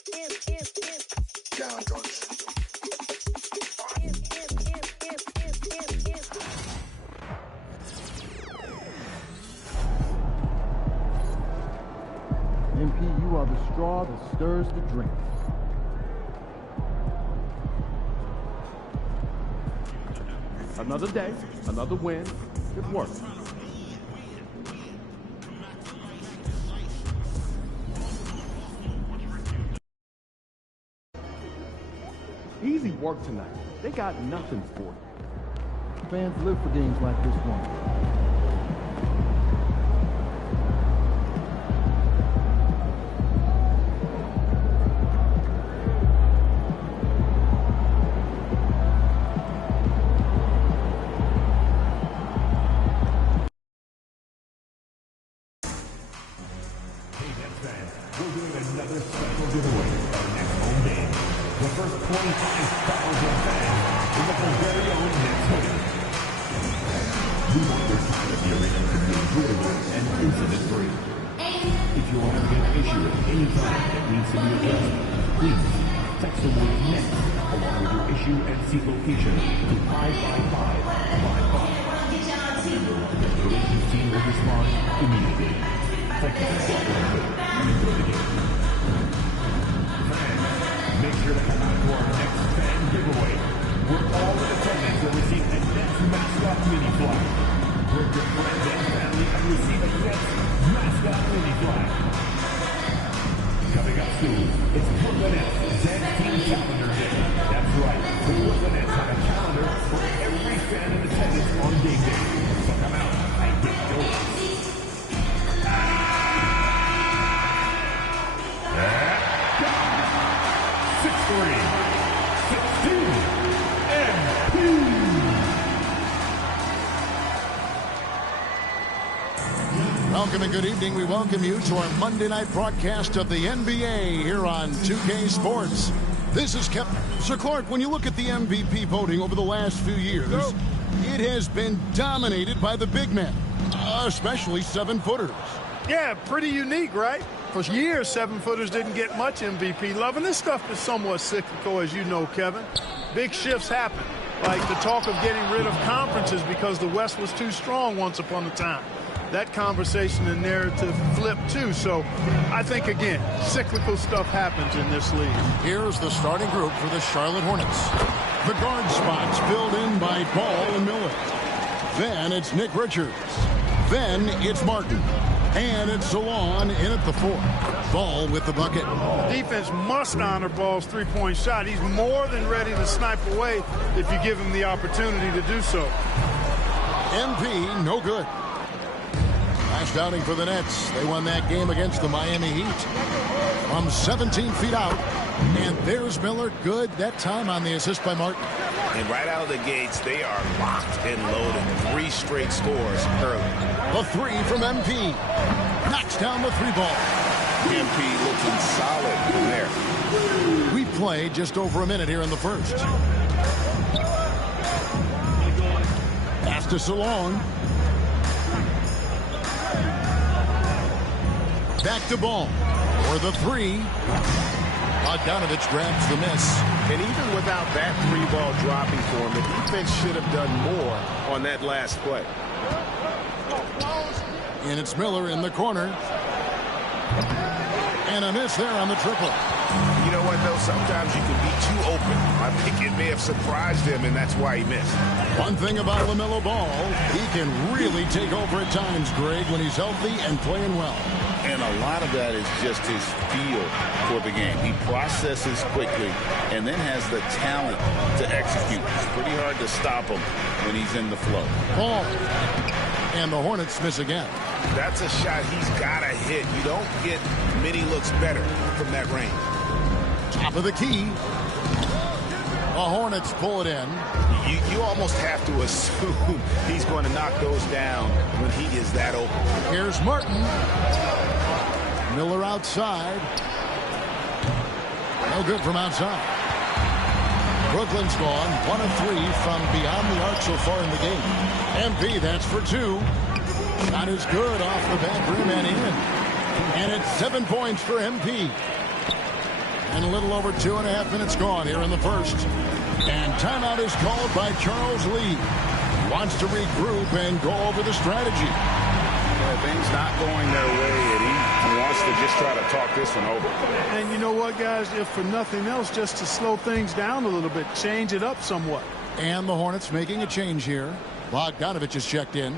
MP, you are the straw that stirs the drink. Another day, another win. It worked. Easy work tonight. They got nothing for you. Fans live for games like this one. Welcome and good evening. We welcome you to our Monday night broadcast of the NBA here on 2K Sports. This is Kevin. Sir Clark, when you look at the MVP voting over the last few years, it has been dominated by the big men, especially 7-footers. Yeah, pretty unique, right? For years, 7-footers didn't get much MVP love, and this stuff is somewhat cyclical, as you know, Kevin. Big shifts happen, like the talk of getting rid of conferences because the West was too strong once upon a time. That conversation and narrative flipped too. So I think, again, cyclical stuff happens in this league. Here's the starting group for the Charlotte Hornets. The guard spots filled in by Ball and Miller. Then it's Nick Richards. Then it's Martin. And it's Salon in at the 4. Ball with the bucket. Defense must honor Ball's three-point shot. He's more than ready to snipe away if you give him the opportunity to do so. MP, no good. Last outing for the Nets. They won that game against the Miami Heat from 17 feet out. And there's Miller, good that time on the assist by Martin. And right out of the gates, they are locked and loaded. 3 straight scores early. The 3 from MP. Knocks down the 3 ball. MP looking solid from there. We played just over a minute here in the first. Pass to Salon. Back to Ball for the 3. Bogdanovich grabs the miss. And even without that 3-ball dropping for him, the defense should have done more on that last play. And it's Miller in the corner. And a miss there on the triple. You know what, though? Sometimes you can be too open. I think it may have surprised him, and that's why he missed. One thing about LaMelo Ball, he can really take over at times, Greg, when he's healthy and playing well. And a lot of that is just his feel for the game. He processes quickly and then has the talent to execute. It's pretty hard to stop him when he's in the flow. Ball. And the Hornets miss again. That's a shot he's got to hit. You don't get many looks better from that range. Top of the key. The Hornets pull it in. You almost have to assume he's going to knock those down when he is that open. Here's Martin. Miller outside. No good from outside. Brooklyn's gone 1 of 3 from beyond the arc so far in the game. MP, that's for 2. Not as good off the back rim and in. And it's 7 points for MP. And a little over 2.5 minutes gone here in the first. And timeout is called by Charles Lee. He wants to regroup and go over the strategy. Yeah, things not going their way, and he wants to just try to talk this one over. And you know what, guys? If for nothing else, just to slow things down a little bit, change it up somewhat. And the Hornets making a change here. Bogdanovich is checked in.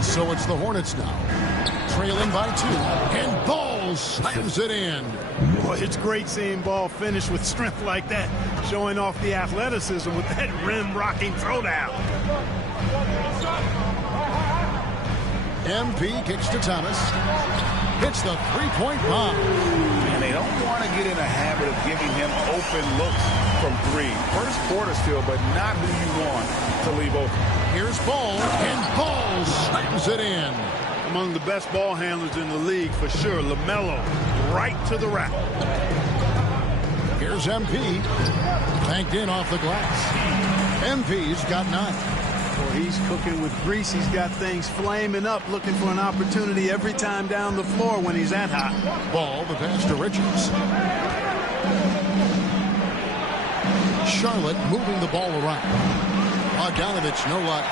So it's the Hornets now. Trailing by 2. And Ball slams it in. Boy, it's great seeing Ball finish with strength like that, showing off the athleticism with that rim-rocking throwdown. MP kicks to Thomas. Hits the three-point bomb. And they don't want to get in a habit of giving him open looks from 3. First quarter still, but not who you want to leave open. Here's Ball, and Ball slams it in. Among the best ball handlers in the league, for sure. LaMelo, right to the rack. Here's MP. Banked in off the glass. MP's got 9. Well, he's cooking with grease. He's got things flaming up, looking for an opportunity every time down the floor when he's that hot. Ball, the pass to Richards. Charlotte moving the ball around. Bogdanovich, no luck.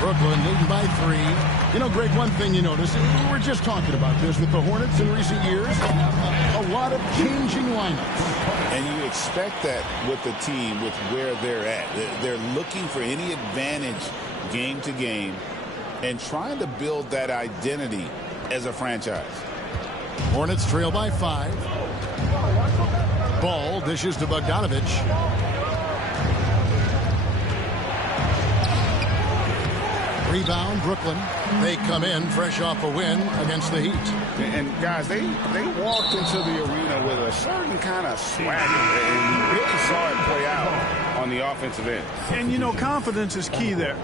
Brooklyn leading by 3. You know, Greg, one thing you notice, we were just talking about this with the Hornets in recent years, a lot of changing lineups. And you expect that with the team, with where they're at. They're looking for any advantage game to game and trying to build that identity as a franchise. Hornets trail by 5. Ball dishes to Bogdanovich. Rebound, Brooklyn. They come in fresh off a win against the Heat. And guys, they walked into the arena with a certain kind of swagger, and you really saw it play out on the offensive end. And you know, confidence is key there.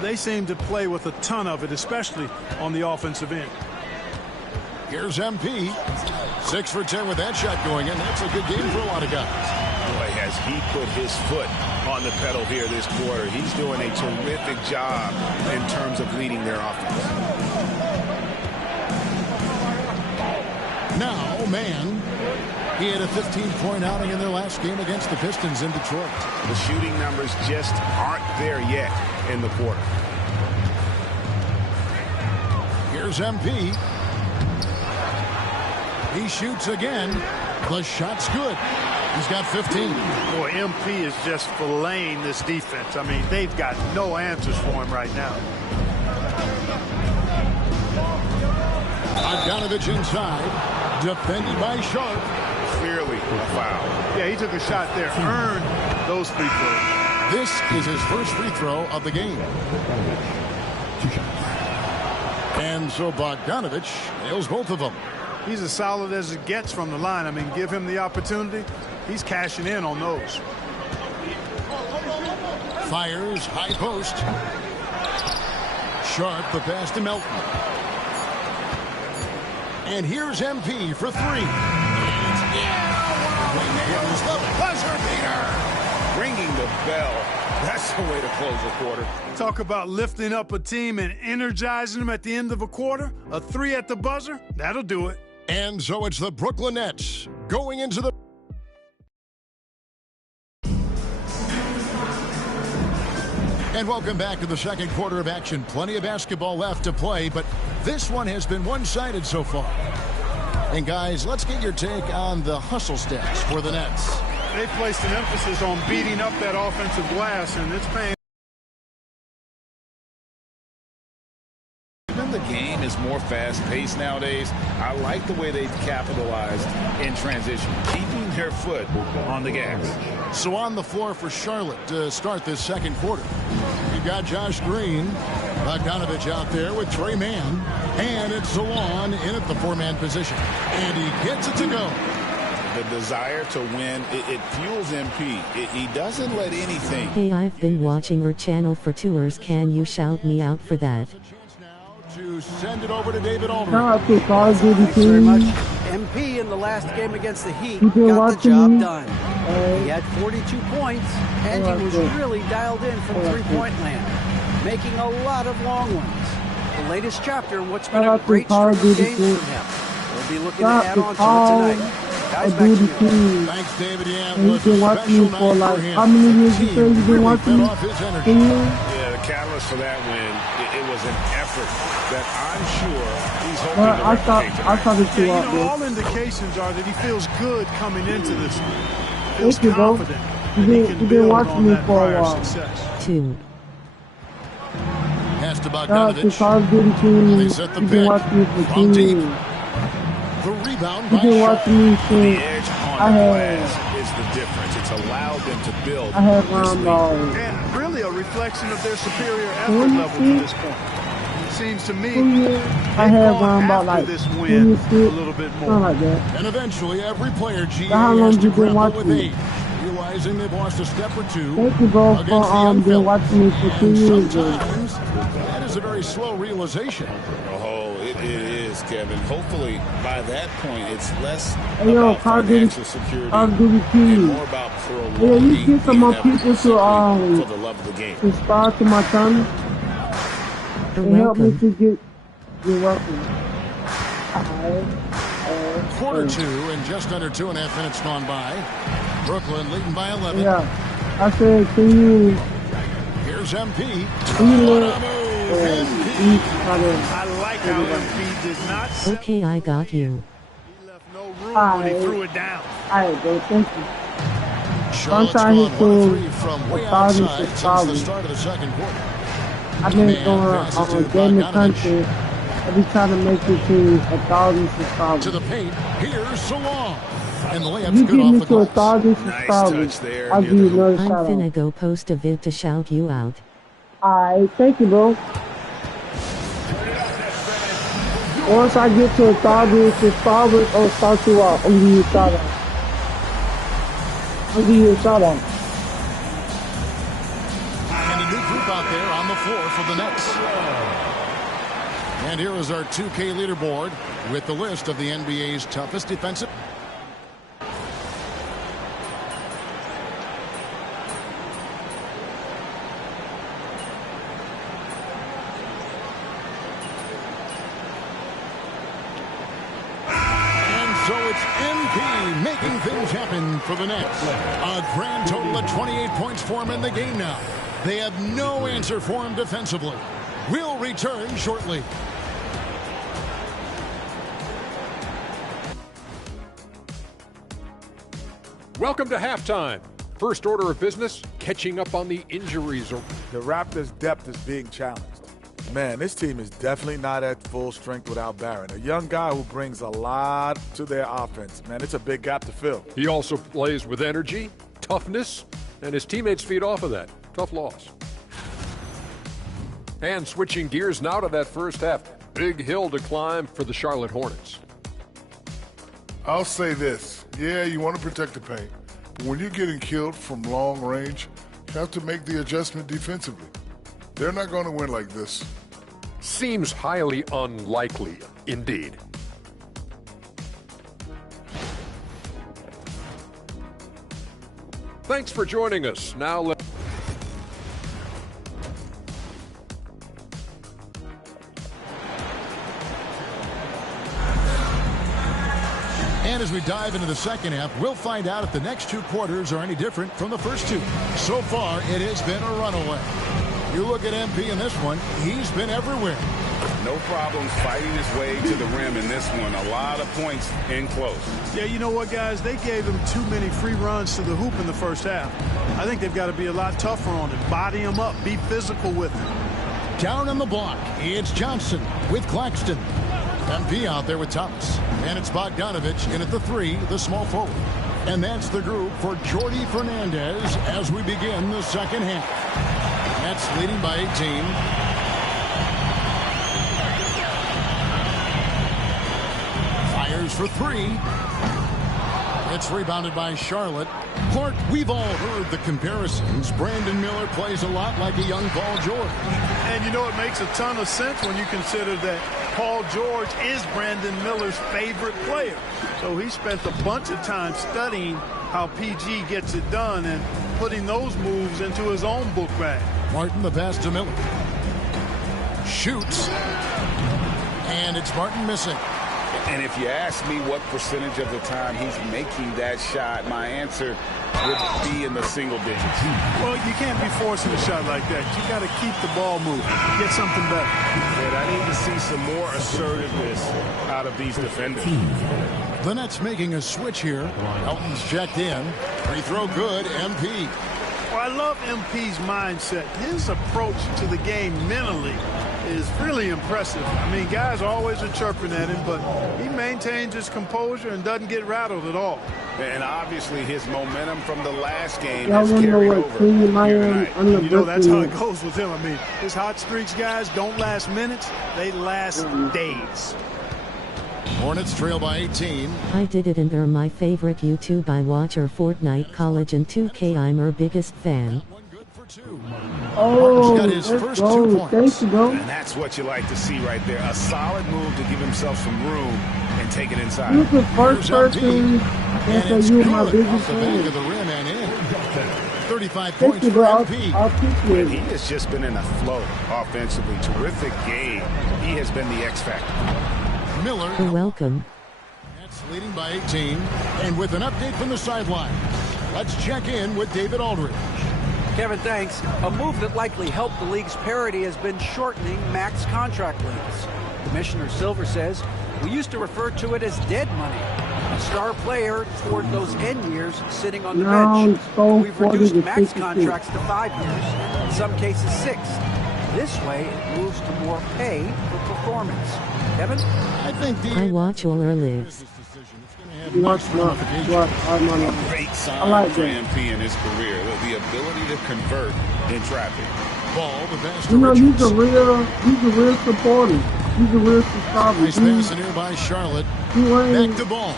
They seem to play with a ton of it, especially on the offensive end. Here's MP. 6 for 10 with that shot going in. That's a good game for a lot of guys. Boy, has he put his foot on the pedal here this quarter. He's doing a terrific job in terms of leading their offense. Now, man, he had a 15-point outing in their last game against the Pistons in Detroit. The shooting numbers just aren't there yet in the quarter. Here's MP. He shoots again. The shot's good. He's got 15. Boy, MP is just filleting this defense. I mean, they've got no answers for him right now. Bogdanovich inside. Defended by Sharp. Clearly a foul. Yeah, he took a shot there. Earned those free throws. This is his first free throw of the game. And so Bogdanovich nails both of them. He's as solid as it gets from the line. I mean, give him the opportunity. He's cashing in on those. Fires, high post. Sharp, the pass to Melton. And here's MP for 3. Here's the buzzer beater. Ringing the bell. That's the way to close a quarter. Talk about lifting up a team and energizing them at the end of a quarter. A 3 at the buzzer, that'll do it. And so it's the Brooklyn Nets going into the... And welcome back to the second quarter of action. Plenty of basketball left to play, but this one has been one-sided so far. And guys, let's get your take on the hustle stats for the Nets. They've placed an emphasis on beating up that offensive glass, and it's paying. Even the game is more fast-paced nowadays. I like the way they've capitalized in transition, keeping their foot on the gas. So on the floor for Charlotte to start this second quarter, you've got Josh Green, Bogdanovich out there with Trey Mann, and it's Zawan in at the 4-man position. And he gets it to go. The desire to win, it fuels MP. He doesn't let anything. Hey, I've been watching your channel for 2 hours. Can you shout me out for that? To send it over to David Aldridge. Thanks very much. MP in the last game against the Heat got the job done. He had 42 points, and he was really dialed in from three-point land, making a lot of long ones. The latest chapter in what's been a great string of games from him. We'll be looking to add on to it tonight. Guys, back to you. Thanks, David. Yeah, And he's been watching me for like, how many years you say you've been watching me? 10 years? Yeah, the catalyst for that win, it was an effort that I'm sure he's hoping Well, to I replicate thought it too Yeah, out, you know, bro. all indications are that he feels good coming into this one. Feels Thank you, bro. confident You've that he been- can you've been build watching on me that for a prior while. success. 2. Pass to Shout out to Bogdanovich. Call of Duty team. They set the You've been pick watching me for from 10 deep. years. The rebound You've by been Shaw. watching me The since edge on I the had- glass is the difference. It's allowed them to build I had this around lead. And really a reflection of their superior effort 26? level to this point. It seems to me 2 years. I they've had gone around about after like this win 26, a little bit something more. like that. And eventually, every player GA How long has to you been grapple with watching? age, realizing they've lost a step or two. Thank you, bro, against for the young been Phillies. watching me for 2 And years, bro. sometimes that is a very slow realization. Oh, it is, Kevin. Hopefully, by that point, it's less Hey, yo, about Call of Duty, financial security Call of Duty and team. more about Yeah, prolonging you get some more the people effort to simply for the love of the game. subscribe to my channel You're and help me welcome. to get. You're welcome. Quarter 2 and just under 2.5 minutes gone by. Brooklyn leading by 11. Yeah, I said, can you? Here's MP. Can you What let? a move. You try to. I like how Embiid did not settle. Okay, I got you. He left no room when he Alright. threw it down. Alright, bro. Thank you. Charlotte's Sometimes gone he 1 of threw 3 from way 1,000 outside to since the 1,000. start of the second quarter. I've been Man, going passes on to game the Bogdanovich. country. Every time to make it to 1,000 To subscribers. the paint. Here's Salon. And the You layup's get good me off the to glass. 1,000 Nice subscribers. touch there I'll near give you the hoop. another I'm shout finna out. go post a vid to shout you out. Alright, thank you, bro. Once I get to 1,000 subscribers, I'll shout you out. I'll give you a shout out. I'll give you a shout out. And a new group out there on the floor for the Nets. And here is our 2K leaderboard with the list of the NBA's toughest defensive. And so it's MP making things happen for the Nets. A grand total of 28 points for him in the game now. They have no answer for him defensively. We'll return shortly. Welcome to halftime. First order of business, catching up on the injuries. The Raptors' depth is being challenged. Man, this team is definitely not at full strength without Barron. A young guy who brings a lot to their offense. Man, it's a big gap to fill. He also plays with energy, toughness, and his teammates feed off of that. Tough loss. And switching gears now to that first half. Big hill to climb for the Charlotte Hornets. I'll say this. Yeah, you want to protect the paint. But when you're getting killed from long range, you have to make the adjustment defensively. They're not going to win like this. Seems highly unlikely, indeed. Thanks for joining us. Now let's... And as we dive into the second half, we'll find out if the next 2 quarters are any different from the first 2. So far, it has been a runaway. You look at MP in this one, he's been everywhere. No problem fighting his way to the rim in this one. A lot of points in close. Yeah, you know what, guys? They gave him too many free runs to the hoop in the first half. I think they've got to be a lot tougher on him. Body him up. Be physical with him. Down on the block, it's Johnson with Claxton. MP out there with Thomas. And it's Bogdanovich in at the 3, the small forward. And that's the group for Jordi Fernandez as we begin the second half. Nets leading by 18. Fires for 3. It's rebounded by Charlotte. Clark, we've all heard the comparisons. Brandon Miller plays a lot like a young Paul George. And you know, it makes a ton of sense when you consider that Paul George is Brandon Miller's favorite player. So he spent a bunch of time studying how PG gets it done and putting those moves into his own book bag. Martin the pass to Miller. Shoots. And it's Martin missing. And if you ask me what percentage of the time he's making that shot, my answer would be in the single digits. Well, you can't be forcing a shot like that. You got to keep the ball moving. Get something better. And I need to see some more assertiveness out of these defenders. The Nets making a switch here. Elton's checked in. Free throw good, MP. Well, I love MP's mindset. His approach to the game mentally is really impressive. I mean, guys always are chirping at him, but he maintains his composure and doesn't get rattled at all. And obviously his momentum from the last game Y'all has wanna know carried what over team here I am? tonight. I'm the You know, that's how it best goes with him. I mean, his hot streaks, guys, don't last minutes. They last days. Hornets trail by 18. I did it and they're my favorite YouTube. I watch her Fortnite, college and 2K. I'm her biggest fan. Oh, got his let's first go. 2 points. Thank you, bro. And that's what you like to see right there. A solid move to give himself some room and take it inside. You're the first person that And it's say you're my good biggest off the back of fan. the rim and in. 35 Thank points you, for bro. MP. I'll appreciate And he it. has just been in a flow offensively. Terrific game. He has been the X factor. Miller. You're welcome. Nets leading by 18. And with an update from the sideline, let's check in with David Aldridge. Kevin, thanks. A move that likely helped the league's parity has been shortening max contract lengths. Commissioner Silver says, we used to refer to it as dead money. A star player toward those end years sitting on the bench. We've reduced max contracts to 5 years, in some cases 6. This way, it moves to more pay for performance. Kevin? I think I watch all her lives. much Great sign I like for that. MP in his career. The ability to convert in traffic. Ball, the pass to You know, Richards. he's a real supporter. He's a real subscriber. Nice pass in here by Charlotte. Back to ball.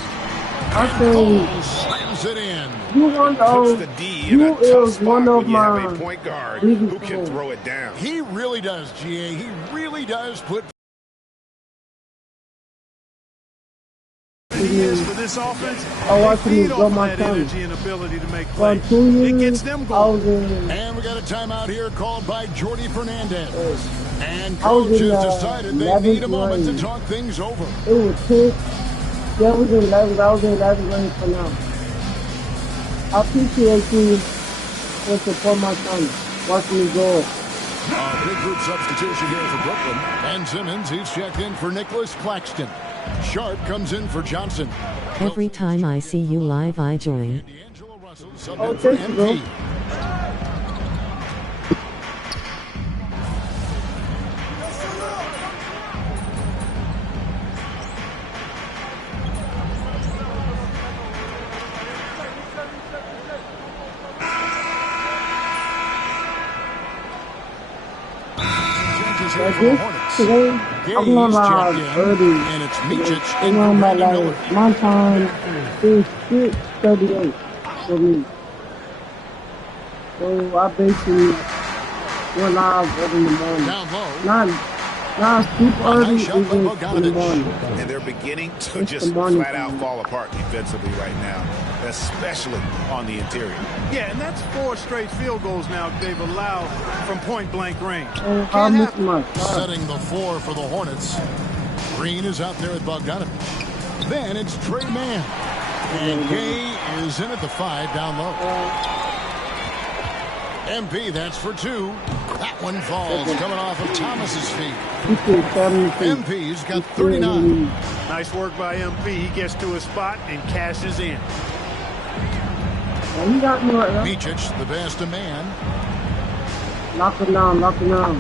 I Cole say, slams it in. you one Puts of the D in a you tough is spot one of when you have my a point guard biggest who can goals. throw it down. He really does, GA. He really does put. He is for this offense. I They watched him feed go off my that time. energy and ability to make For plays. 2 years, It gets them I going. was in, And we got a timeout here called by Jordy Fernandez. And I was in, coaches decided they 11th need a moment to grade. talk things over. it was 10. Yeah, I was in 11th. I was in 11th grade for now. I appreciate you for support my son. Watching me grow up. A big group substitution here for Brooklyn. Ben Simmons, he's checked in for Nicholas Claxton. Sharp comes in for Johnson. Every time I see you live, I join. D'Angelo Russell Oh, subbed in for thank you, bro. MP. Changes here Like for the this, Hornets. today, I'm going Gay's live checked in, early. and it's Micic And in on for my Brandon Miller. life, my time is 6:38 for me. So I basically went live early in the morning. Down low. Not super early, Nice it's shot just by in the Bogdanovich. morning. And they're beginning to It's just the morning flat out time. fall apart defensively right now, especially on the interior. Yeah, and that's 4 straight field goals now they've allowed from point-blank range. And I Can't missed happen. my shot. Setting the floor for the Hornets. Green is out there with Bogdanovich. Then it's Trey Mann. And Gay is in at the 5 down low. MP, that's for 2. That one falls coming off of Thomas's feet. He said 72. MP's got 39. Nice work by MP. He gets to his spot and cashes in. And he got me right now. Micic, the pass to Mann. Lock it down, lock it down.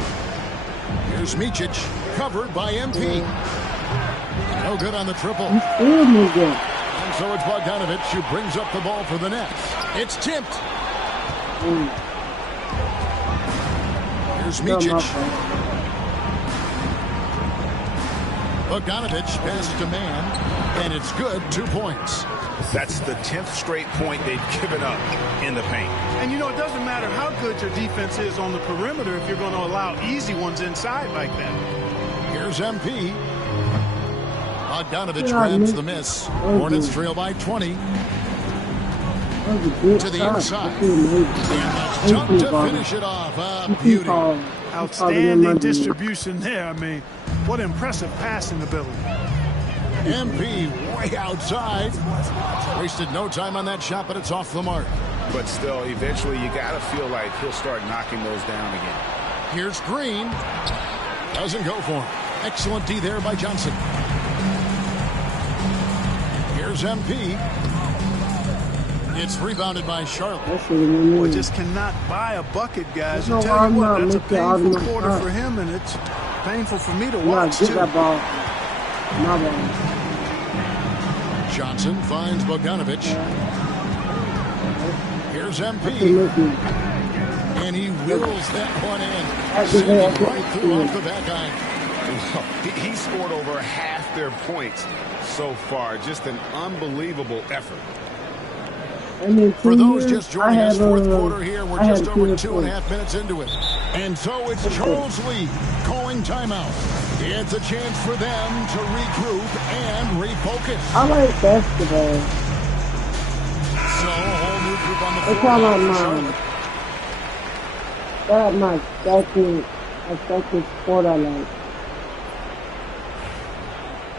Here's Micic, covered by MP. No good on the triple. He still moved up. And so it's Bogdanovich who brings up the ball for the Nets. It's tipped. Here's Micic. Bogdanovich passes to Mann, and it's good. 2 points. That's the 10th straight point they've given up in the paint. And you know, it doesn't matter how good your defense is on the perimeter if you're going to allow easy ones inside like that. Here's MP. Bogdanovich grabs the miss. Hornets trail by 20. To the inside. And that's done to finish it off. Beauty. Outstanding distribution there. I mean, what impressive passing ability. MP way outside. Wasted no time on that shot, but it's off the mark. But still, eventually you got to feel like he'll start knocking those down again. Here's Green. Doesn't go for him. Excellent D there by Johnson. Here's MP. It's rebounded by Charlotte. Boy, just cannot buy a bucket, guys. I tell you what, that's a painful quarter for him, and it's painful for me to watch, too. That ball. My ball. Johnson finds Bogdanovich. Here's MP. And he wheels that one in. Right through off the back iron. He scored over half their points so far. Just an unbelievable effort. For those just joining us, fourth quarter here, we're just over 2.5 minutes into it. And so it's Charles Lee calling timeout. It's a chance for them to regroup and refocus. I like basketball. So a whole new group on the floor. It's all about my second sport I like.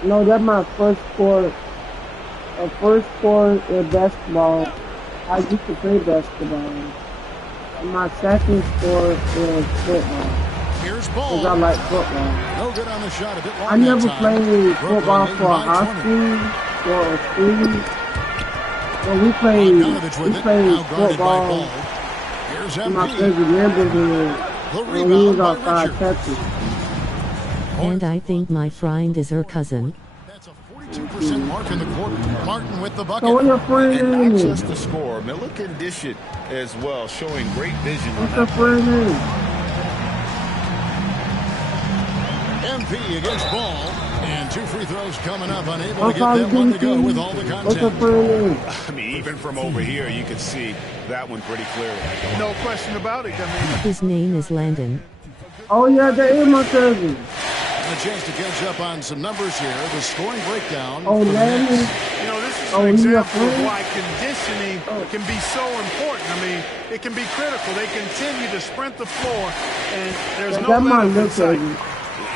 No, that's my first sport. First sport is basketball. I used to play basketball. And my second sport is football. Here's Ball. Because I like football. No good on the shot. A bit long I never that played football for high school or a school. But we played football in my favorite neighborhood. And we was outside Texas. And I think my friend is her cousin. 2% mark in the quarter. Martin with the bucket. So your friend and not just the score. Miller can dish it as well, showing great vision. What's your friend name? MP against Ball. And 2 free throws coming up. Unable to get them one to go with all the content. What's your friend name? I mean, even from over here, you can see that one pretty clearly. No question about it. I mean, his name is Landon. Oh, yeah, that is my cousin. A chance to catch up on some numbers here. The scoring breakdown. Oh, Landon. You know, this is an example of why conditioning can be so important. I mean, it can be critical. They continue to sprint the floor, and there's no limit in sight.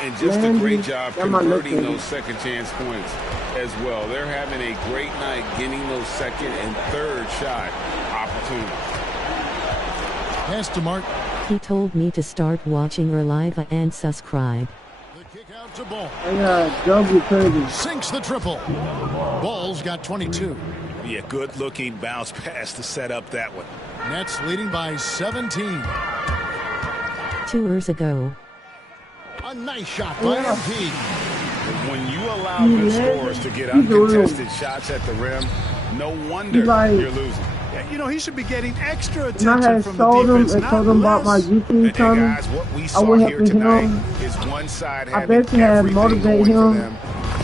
And just a great job converting those second chance points as well. They're having a great night getting those second and third shot opportunities. Pass to Mark. He told me to start watching her live and subscribe. To Ball. Sinks the triple. Ball's got 22. Yeah, good looking bounce pass to set up that one. Nets leading by 17. 2 years ago. A nice shot by MP. When you allow good scorers to get uncontested shots at the rim, no wonder you're losing. Yeah, you know, he should be getting extra attention from the defense. I told him about my YouTube channel. Guys, what we saw I would here tonight him. is one side I having bet you have motivated him.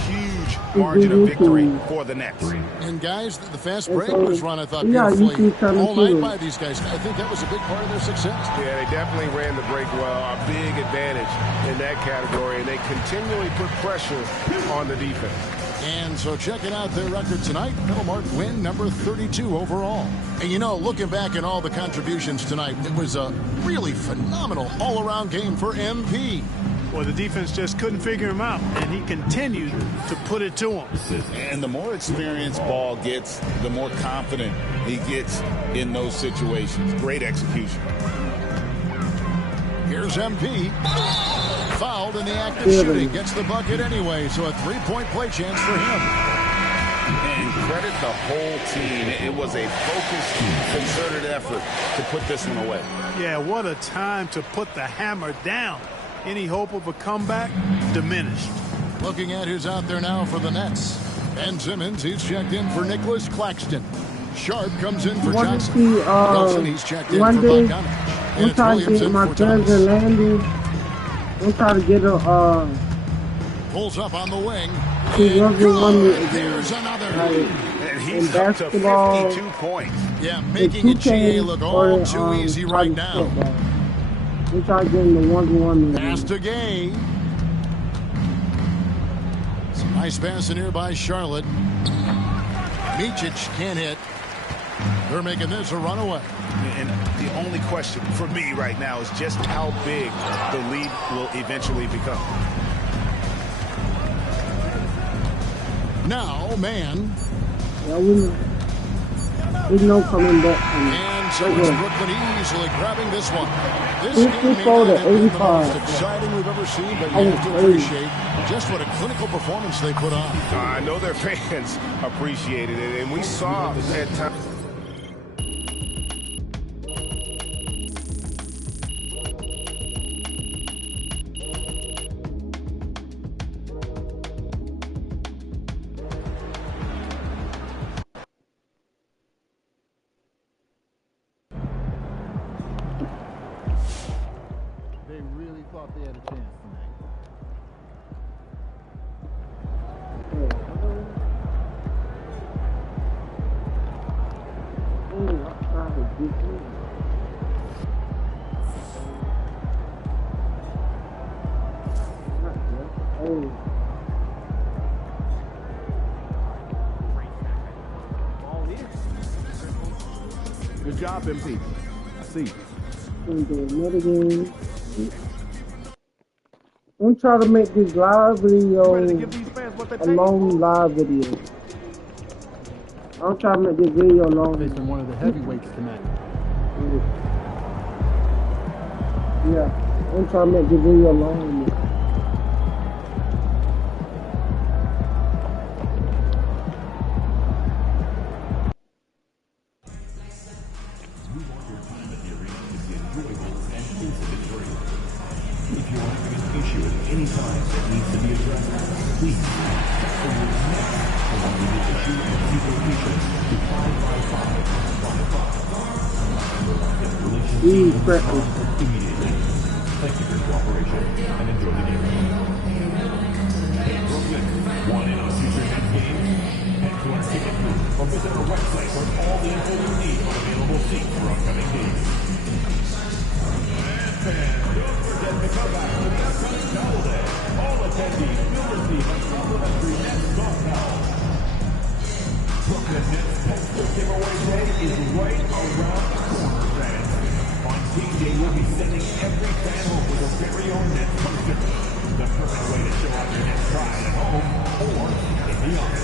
Huge margin of victory for the Nets. And guys, the fast break was run, I thought, beautifully all night by these guys. I think that was a big part of their success. Yeah, they definitely ran the break well. A big advantage in that category, and they continually put pressure on the defense. And so checking out their record tonight, Middlemark win number 32 overall. And you know, looking back at all the contributions tonight, it was a really phenomenal all-around game for MP. Well, the defense just couldn't figure him out, and he continued to put it to him. And the more experienced Ball gets, the more confident he gets in those situations. Great execution. Here's MP. Fouled in the act of shooting. Gets the bucket anyway, so a 3-point play chance for him. And credit the whole team. It was a focused, concerted effort to put this one away. Yeah, what a time to put the hammer down. Any hope of a comeback? Diminished. Looking at who's out there now for the Nets. Ben Simmons, he's checked in for Nicholas Claxton. Sharp comes in for Johnson. Nelson, he's checked in for Bogdanovich. I'm trying to get my cousin Landy. I'm trying to get a, pulls up on the wing. There's another. And he's up to 52 points. Yeah, making it GA look all too easy right now. We try getting the 1-1. Pass to Gay. Some nice passing here by Charlotte. Micic can't hit. They're making this a runaway. And the only question for me right now is just how big the lead will eventually become. Now, man. Yeah, we know coming back. And so it's Brooklyn easily grabbing this one. This 54 to 85. Exciting we've ever seen, but you have to appreciate just what a clinical performance they put on. I know their fans appreciated it, and we saw at times. They really thought they had a chance tonight. Good job, MP. I see. Another game. I'm trying to make this live video a long live video. I'm trying to make this video long. Facing one of the heavyweights tonight. Yeah, I'm trying to make this video long. If you're having an issue at any time that needs to be addressed, please text the word NEXT along with the issue and supervision to 55555. Immediately. Thank you for your cooperation and enjoy the game. Hey Brooklyn, want in on future Nets games? Head to our ticket booth or visit our website for all the info you need on available seats for upcoming games. Don't forget to come back to the upcoming Towel Day. All attendees will receive a complimentary Nets golf towel. Brooklyn Nets textbook giveaway day is right around the corner, fans. On team day, we'll be sending every fan home with a very own Nets poster. The perfect way to show off your Nets pride at home or in the office.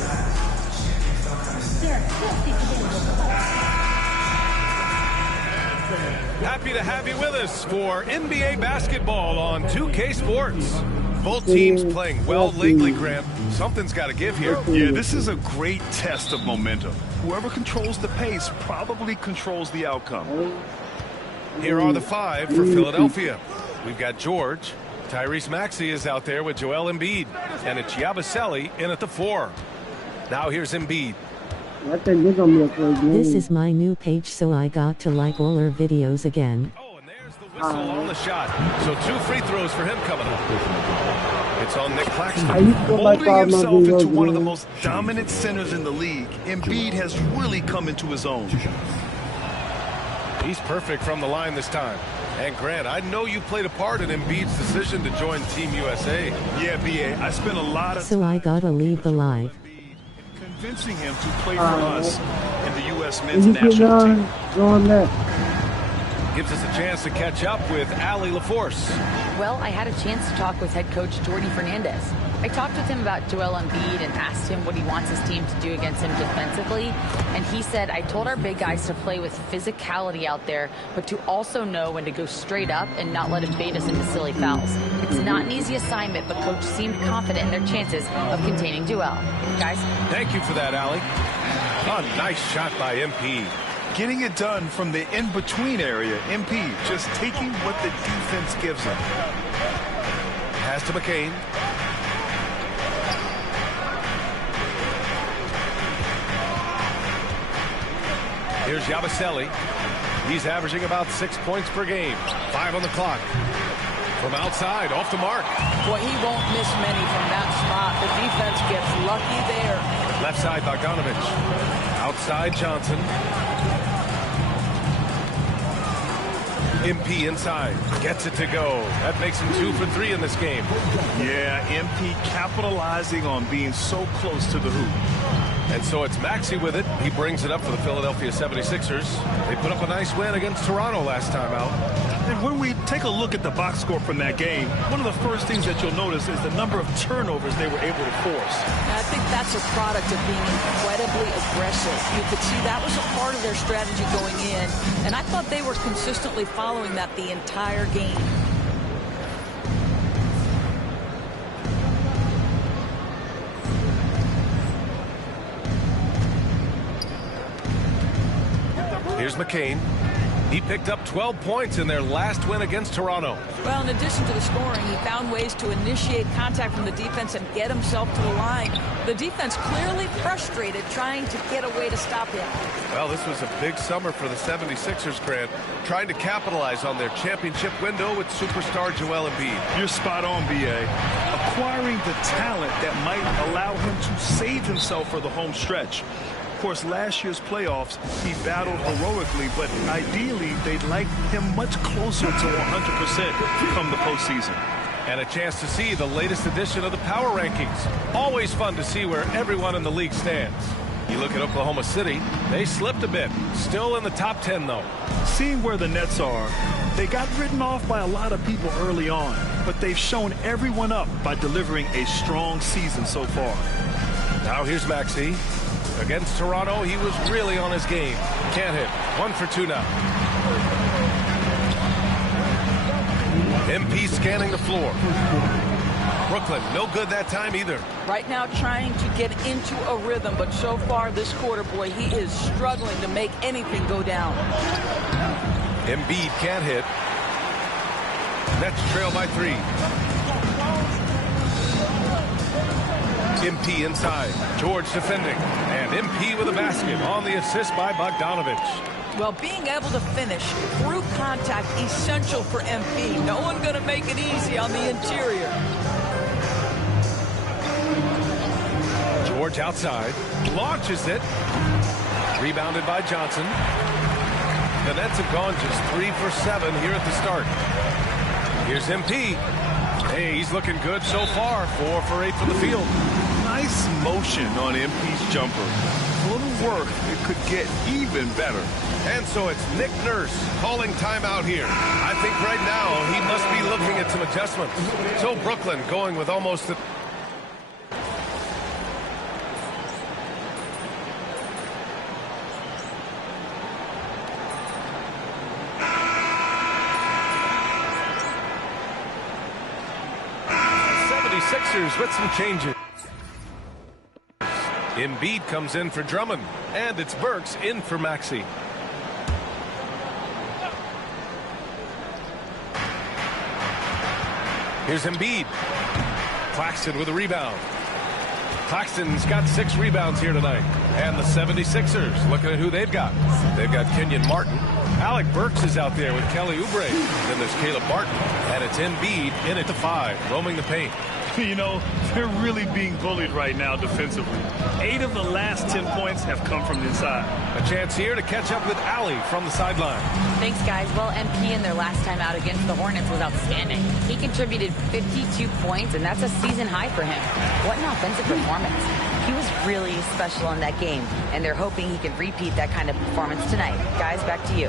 Happy to have you with us for NBA basketball on 2K Sports. Both teams playing well lately, Grant. Something's got to give here. Yeah, this is a great test of momentum. Whoever controls the pace probably controls the outcome. Here are the five for Philadelphia. We've got George. Tyrese Maxey is out there with Joel Embiid. And it's Yabusele in at the 4. Now here's Embiid. I think this gonna be a great game. This is my new page, so I got to like all our videos again. Oh, and there's the whistle on the shot. So 2 free throws for him coming up. It's on Nick Claxton. Molding himself into one of the most dominant centers in the league, Embiid has really come into his own. He's perfect from the line this time. And Grant, I know you played a part in Embiid's decision to join Team USA. Yeah, B.A., I spent a lot of So I gotta leave the live. convincing him to play for us in the U.S. men's national team. Gives us a chance to catch up with Allie LaForce. Well, I had a chance to talk with head coach Jordi Fernandez. I talked with him about Joel Embiid and asked him what he wants his team to do against him defensively. And he said, I told our big guys to play with physicality out there, but to also know when to go straight up and not let him bait us into silly fouls. It's not an easy assignment, but coach seemed confident in their chances of containing Joel. Guys? Thank you for that, Allie. A nice shot by MP. Getting it done from the in-between area, MP just taking what the defense gives him. Pass to McCain. Here's Yabusele. He's averaging about 6 points per game. 5 on the clock. From outside, off the mark. Boy, he won't miss many from that spot. The defense gets lucky there. Left side, Bogdanovich. Outside, Johnson. MP inside. Gets it to go. That makes him 2 for 3 in this game. Yeah, MP capitalizing on being so close to the hoop. And so it's Maxey with it. He brings it up for the Philadelphia 76ers. They put up a nice win against Toronto last time out. And when we take a look at the box score from that game, one of the first things that you'll notice is the number of turnovers they were able to force. And I think that's a product of being incredibly aggressive. You could see that was a part of their strategy going in, and I thought they were consistently following that the entire game. Here's McCain. He picked up 12 points in their last win against Toronto. Well, in addition to the scoring, he found ways to initiate contact from the defense and get himself to the line. The defense clearly frustrated trying to get a way to stop him. Well, this was a big summer for the 76ers, Grant, trying to capitalize on their championship window with superstar Joel Embiid. You're spot on, B.A. Acquiring the talent that might allow him to save himself for the home stretch. Of course, last year's playoffs, he battled heroically, but ideally, they'd like him much closer to 100% come the postseason. And a chance to see the latest edition of the Power Rankings. Always fun to see where everyone in the league stands. You look at Oklahoma City, they slipped a bit. Still in the top 10, though. Seeing where the Nets are, they got written off by a lot of people early on, but they've shown everyone up by delivering a strong season so far. Now here's Maxey. Against Toronto, he was really on his game. Can't hit. 1 for 2 now. MP scanning the floor. Brooklyn, no good that time either. Right now trying to get into a rhythm, but so far this quarter, boy, he is struggling to make anything go down. Embiid can't hit. Nets trail by 3. MP inside. George defending. And MP with a basket on the assist by Bogdanovich. Well, being able to finish through contact, essential for MP. No one going to make it easy on the interior. George outside. Launches it. Rebounded by Johnson. The Nets have gone just 3 for 7 here at the start. Here's MP. Hey, he's looking good so far. 4 for 8 from the field. Nice motion on MP's jumper. A little work, it could get even better. And so it's Nick Nurse calling timeout here. I think right now he must be looking at some adjustments. So Brooklyn going with almost a... Sixers with some changes. Embiid comes in for Drummond, and it's Burks in for Maxey. Here's Embiid. Claxton with a rebound. Claxton's got 6 rebounds here tonight. And the 76ers, looking at who they've got. They've got Kenyon Martin. Alec Burks is out there with Kelly Oubre. Then there's Caleb Martin. And it's Embiid in at the 5, roaming the paint. You know, they're really being bullied right now defensively. 8 of the last 10 points have come from the inside. A chance here to catch up with Allie from the sideline. Thanks, guys. Well, MP in their last time out against the Hornets was outstanding. He contributed 52 points, and that's a season high for him. What an offensive performance. He was really special in that game, and they're hoping he can repeat that kind of performance tonight. Guys, back to you.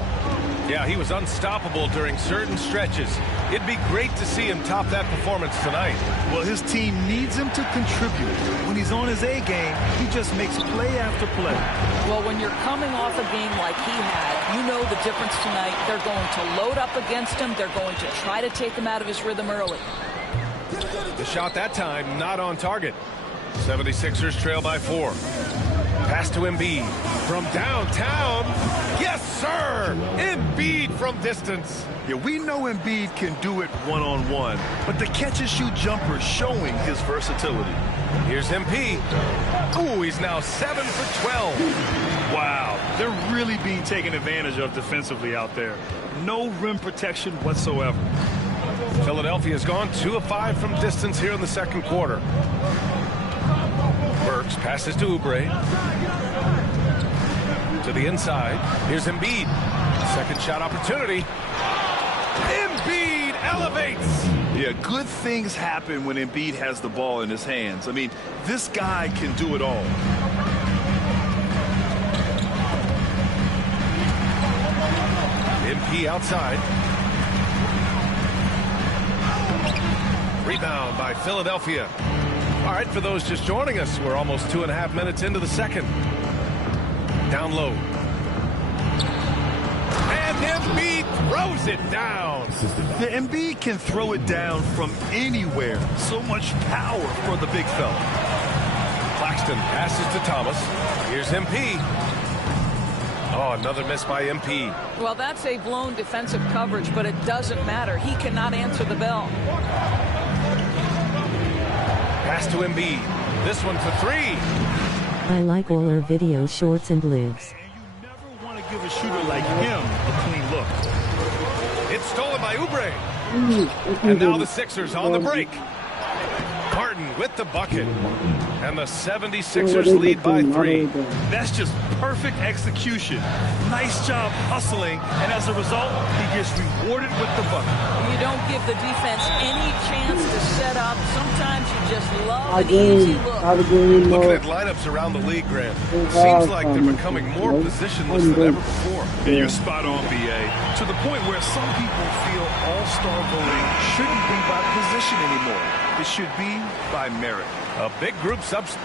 Yeah, he was unstoppable during certain stretches. It'd be great to see him top that performance tonight. Well, his team needs him to contribute. When he's on his A game, he just makes play after play. Well, when you're coming off a game like he had, you know the difference tonight. They're going to load up against him. They're going to try to take him out of his rhythm early. The shot that time, not on target. 76ers trail by 4. Pass to Embiid from downtown. Yes, sir! Embiid from distance. Yeah, we know Embiid can do it one-on-one, but the catch-and-shoot jumper showing his versatility. Here's MP. Ooh, he's now 7 for 12. Wow, they're really being taken advantage of defensively out there. No rim protection whatsoever. Philadelphia's gone 2 of 5 from distance here in the second quarter. Burks passes to Oubre. To the inside. Here's Embiid. Second shot opportunity. Embiid elevates. Yeah, good things happen when Embiid has the ball in his hands. I mean, this guy can do it all. MP outside. Rebound by Philadelphia. All right, for those just joining us, we're almost 2.5 minutes into the second. Down low. And Embiid throws it down. The Embiid can throw it down from anywhere. So much power for the big fella. Claxton passes to Thomas. Here's MP. Oh, another miss by MP. Well, that's a blown defensive coverage, but it doesn't matter. He cannot answer the bell. Pass to Embiid. This one for three. I like all our videos, shorts, and lives. Want to give a shooter like him a clean look. It's stolen by Oubre. And now the Sixers on the break. Harden with the bucket. And the 76ers lead by 3. That's just perfect execution. Nice job hustling, and as a result, he gets rewarded with the bucket. You don't give the defense any chance to set up. Sometimes you just love an easy look. Looking at lineups around the league, Grant, seems like they're becoming more positionless than ever before. And you're spot on, BA. To the point where some people feel all-star voting shouldn't be by position anymore. It should be by merit. A big group subs.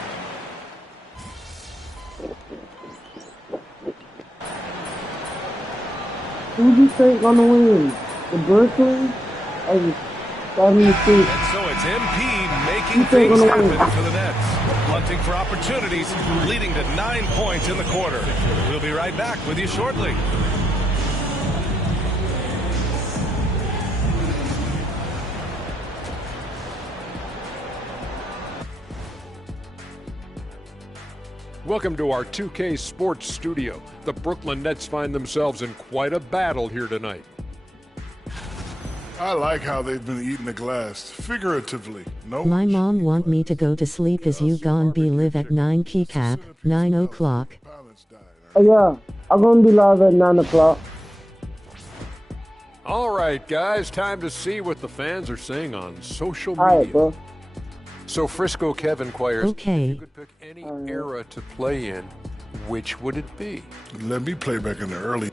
Who do you think gonna win? The Brooklyn or the 76? And so it's MP making things happen for the Nets. Hunting for opportunities, leading to 9 points in the quarter. We'll be right back with you shortly. Welcome to our 2K Sports Studio. The Brooklyn Nets find themselves in quite a battle here tonight. I like how they've been eating the glass, figuratively. No. My mom want me to go to sleep as you gon' be live at 9 keycap, 9 o'clock. Oh yeah, I'm gonna be live at 9 o'clock. All right, guys, time to see what the fans are saying on social media. All right, bro. So Frisco Kev inquires, okay. If you could pick any era to play in, which would it be? Let me play back in the early.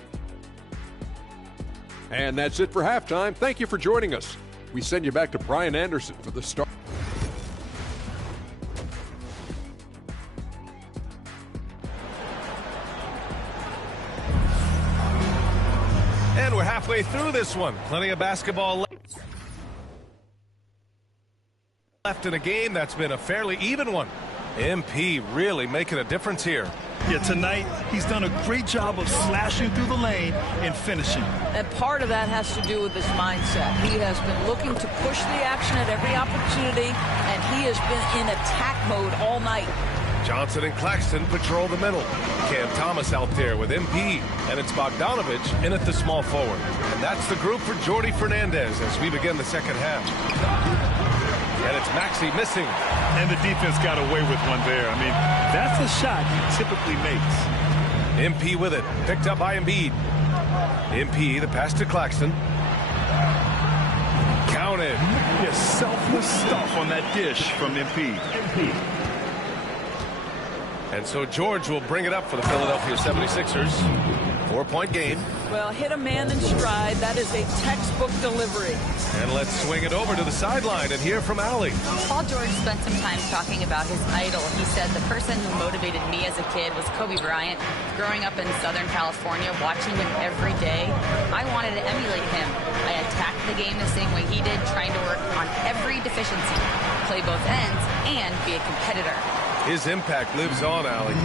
And that's it for halftime. Thank you for joining us. We send you back to Brian Anderson for the start. And we're halfway through this one. Plenty of basketball left in a game that's been a fairly even one. MP really making a difference here. Yeah, tonight he's done a great job of slashing through the lane and finishing. And part of that has to do with his mindset. He has been looking to push the action at every opportunity, and he has been in attack mode all night. Johnson and Claxton patrol the middle. Cam Thomas out there with MP, and it's Bogdanovich in at the small forward. And that's the group for Jordi Fernandez as we begin the second half. And it's Maxey missing. And the defense got away with one there. I mean, that's a shot he typically makes. MP with it. Picked up by Embiid. MP, the pass to Claxton. Counted. Yeah, selfless stuff on that dish from MP. And so George will bring it up for the Philadelphia 76ers. 4-point game. Well, hit a man in stride. That is a textbook delivery. And let's swing it over to the sideline and hear from Allie. Paul George spent some time talking about his idol. He said, the person who motivated me as a kid was Kobe Bryant. Growing up in Southern California, watching him every day, I wanted to emulate him. I attacked the game the same way he did, trying to work on every deficiency, play both ends, and be a competitor. His impact lives on, Allie.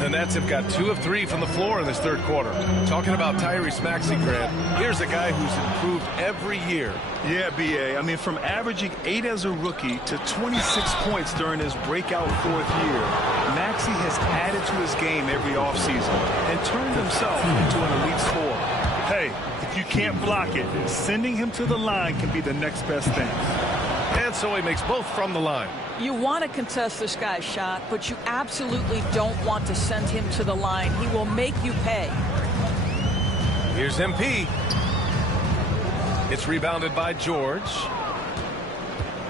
The Nets have got 2 of 3 from the floor in this third quarter. Talking about Tyrese Maxey, Grant, here's a guy who's improved every year. Yeah, B.A. I mean, from averaging 8 as a rookie to 26 points during his breakout 4th year, Maxey has added to his game every offseason and turned himself into an elite scorer. Hey, if you can't block it, sending him to the line can be the next best thing. And so he makes both from the line. You want to contest this guy's shot, but you absolutely don't want to send him to the line. He will make you pay. Here's MP. It's rebounded by George.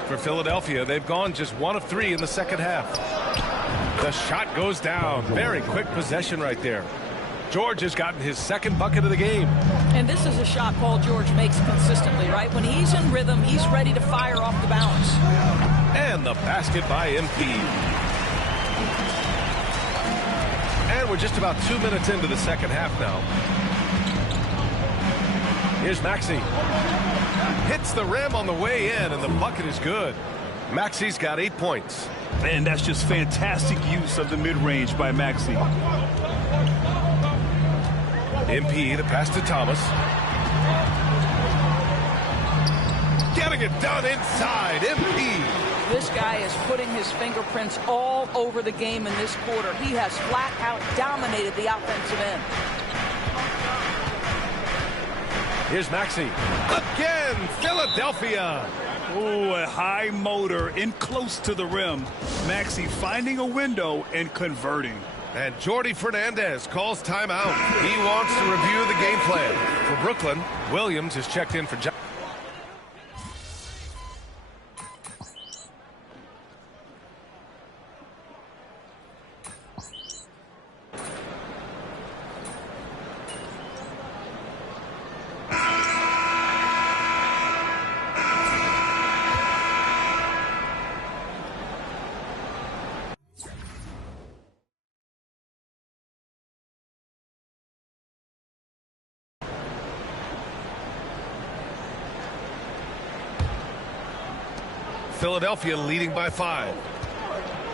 For Philadelphia, they've gone just 1 of 3 in the second half. The shot goes down. Very quick possession right there. George has gotten his second bucket of the game. And this is a shot Paul George makes consistently, right? When he's in rhythm, he's ready to fire off the bounce. And the basket by MP. And we're just about 2 minutes into the second half now. Here's Maxey. Hits the rim on the way in, and the bucket is good. Maxey's got 8 points. And that's just fantastic use of the mid-range by Maxey. MP, the pass to Thomas. Getting it done inside, MP. This guy is putting his fingerprints all over the game in this quarter. He has flat out dominated the offensive end. Here's Maxey. Again, Philadelphia. Oh, a high motor in close to the rim. Maxey finding a window and converting. And Jordi Fernandez calls timeout. He wants to review the game plan. For Brooklyn, Williams has checked in for John. Philadelphia leading by 5.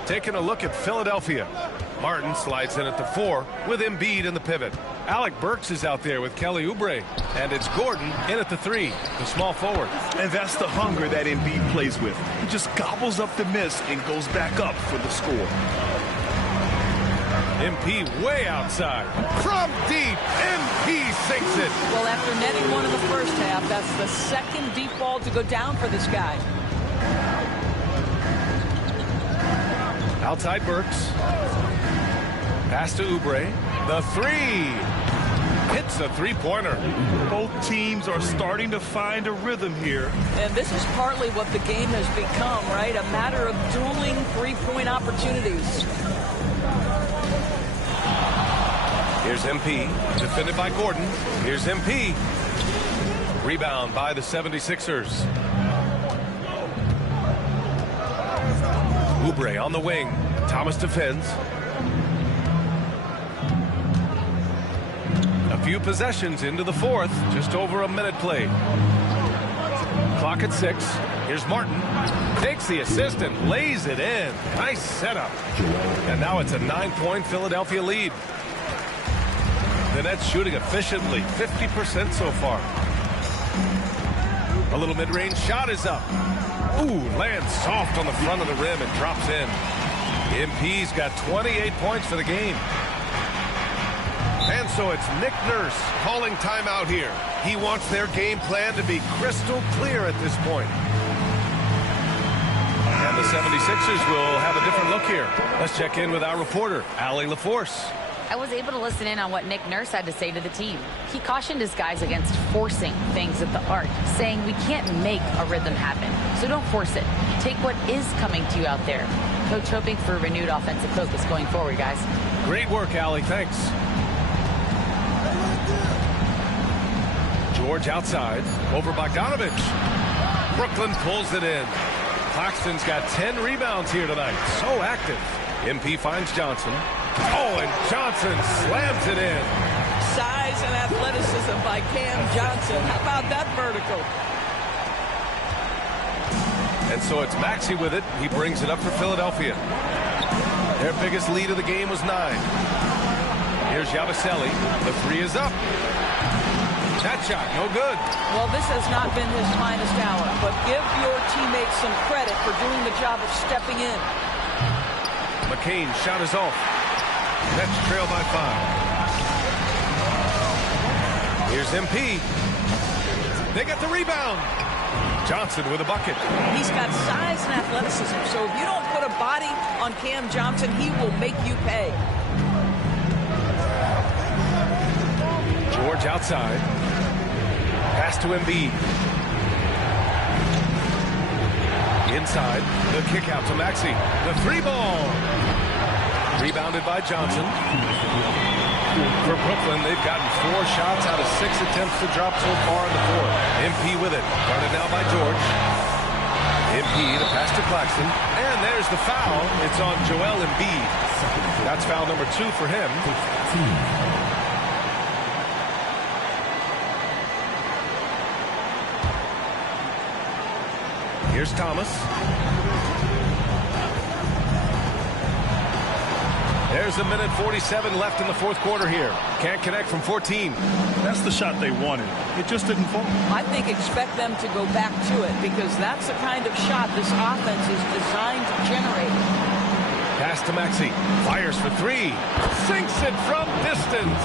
Taking a look at Philadelphia. Martin slides in at the 4 with Embiid in the pivot. Alec Burks is out there with Kelly Oubre. And it's Gordon in at the 3, the small forward. And that's the hunger that Embiid plays with. He just gobbles up the miss and goes back up for the score. MP way outside. From deep, MP sinks it. Well, after netting one in the first half, that's the second deep ball to go down for this guy. Outside Burks. Pass to Oubre. The 3. Hits the three-pointer. Both teams are starting to find a rhythm here. And this is partly what the game has become, right? A matter of dueling three-point opportunities. Here's MP. Defended by Gordon. Here's MP. Rebound by the 76ers. Oubre on the wing. Thomas defends. A few possessions into the fourth. Just over a minute played. Clock at 6. Here's Martin. Takes the assist and lays it in. Nice setup. And now it's a 9-point Philadelphia lead. The Nets shooting efficiently. 50% so far. A little mid-range shot is up. Ooh, lands soft on the front of the rim and drops in. MP's got 28 points for the game. And so it's Nick Nurse calling timeout here. He wants their game plan to be crystal clear at this point. And the 76ers will have a different look here. Let's check in with our reporter, Allie LaForce. I was able to listen in on what Nick Nurse had to say to the team. He cautioned his guys against forcing things at the arc, saying we can't make a rhythm happen, so don't force it. Take what is coming to you out there. Coach hoping for renewed offensive focus going forward, guys. Great work, Allie. Thanks. George outside. Over Bogdanovich. Brooklyn pulls it in. Claxton's got 10 rebounds here tonight. So active. MP finds Johnson. Oh, and Johnson slams it in. Size and athleticism by Cam Johnson. How about that vertical? And so it's Maxey with it. He brings it up for Philadelphia. Their biggest lead of the game was 9. Here's Yabusele. The 3 is up. That shot, no good. Well, this has not been his finest hour, but give your teammates some credit for doing the job of stepping in. McCain shot is off. Nets trail by 5. Here's MP. They got the rebound. Johnson with a bucket. He's got size and athleticism, so if you don't put a body on Cam Johnson, he will make you pay. George outside. Pass to Embiid. Inside. The kick out to Maxey. The 3 ball. Rebounded by Johnson. For Brooklyn, they've gotten 4 shots out of 6 attempts to drop so far in the fourth. MP with it. Guarded now by George. MP, the pass to Claxton. And there's the foul. It's on Joel Embiid. That's foul number 2 for him. Here's Thomas. There's a minute 47 left in the fourth quarter here. Can't connect from 14. That's the shot they wanted. It just didn't fall. I think expect them to go back to it because that's the kind of shot this offense is designed to generate. Pass to Maxey. Fires for 3. Sinks it from distance.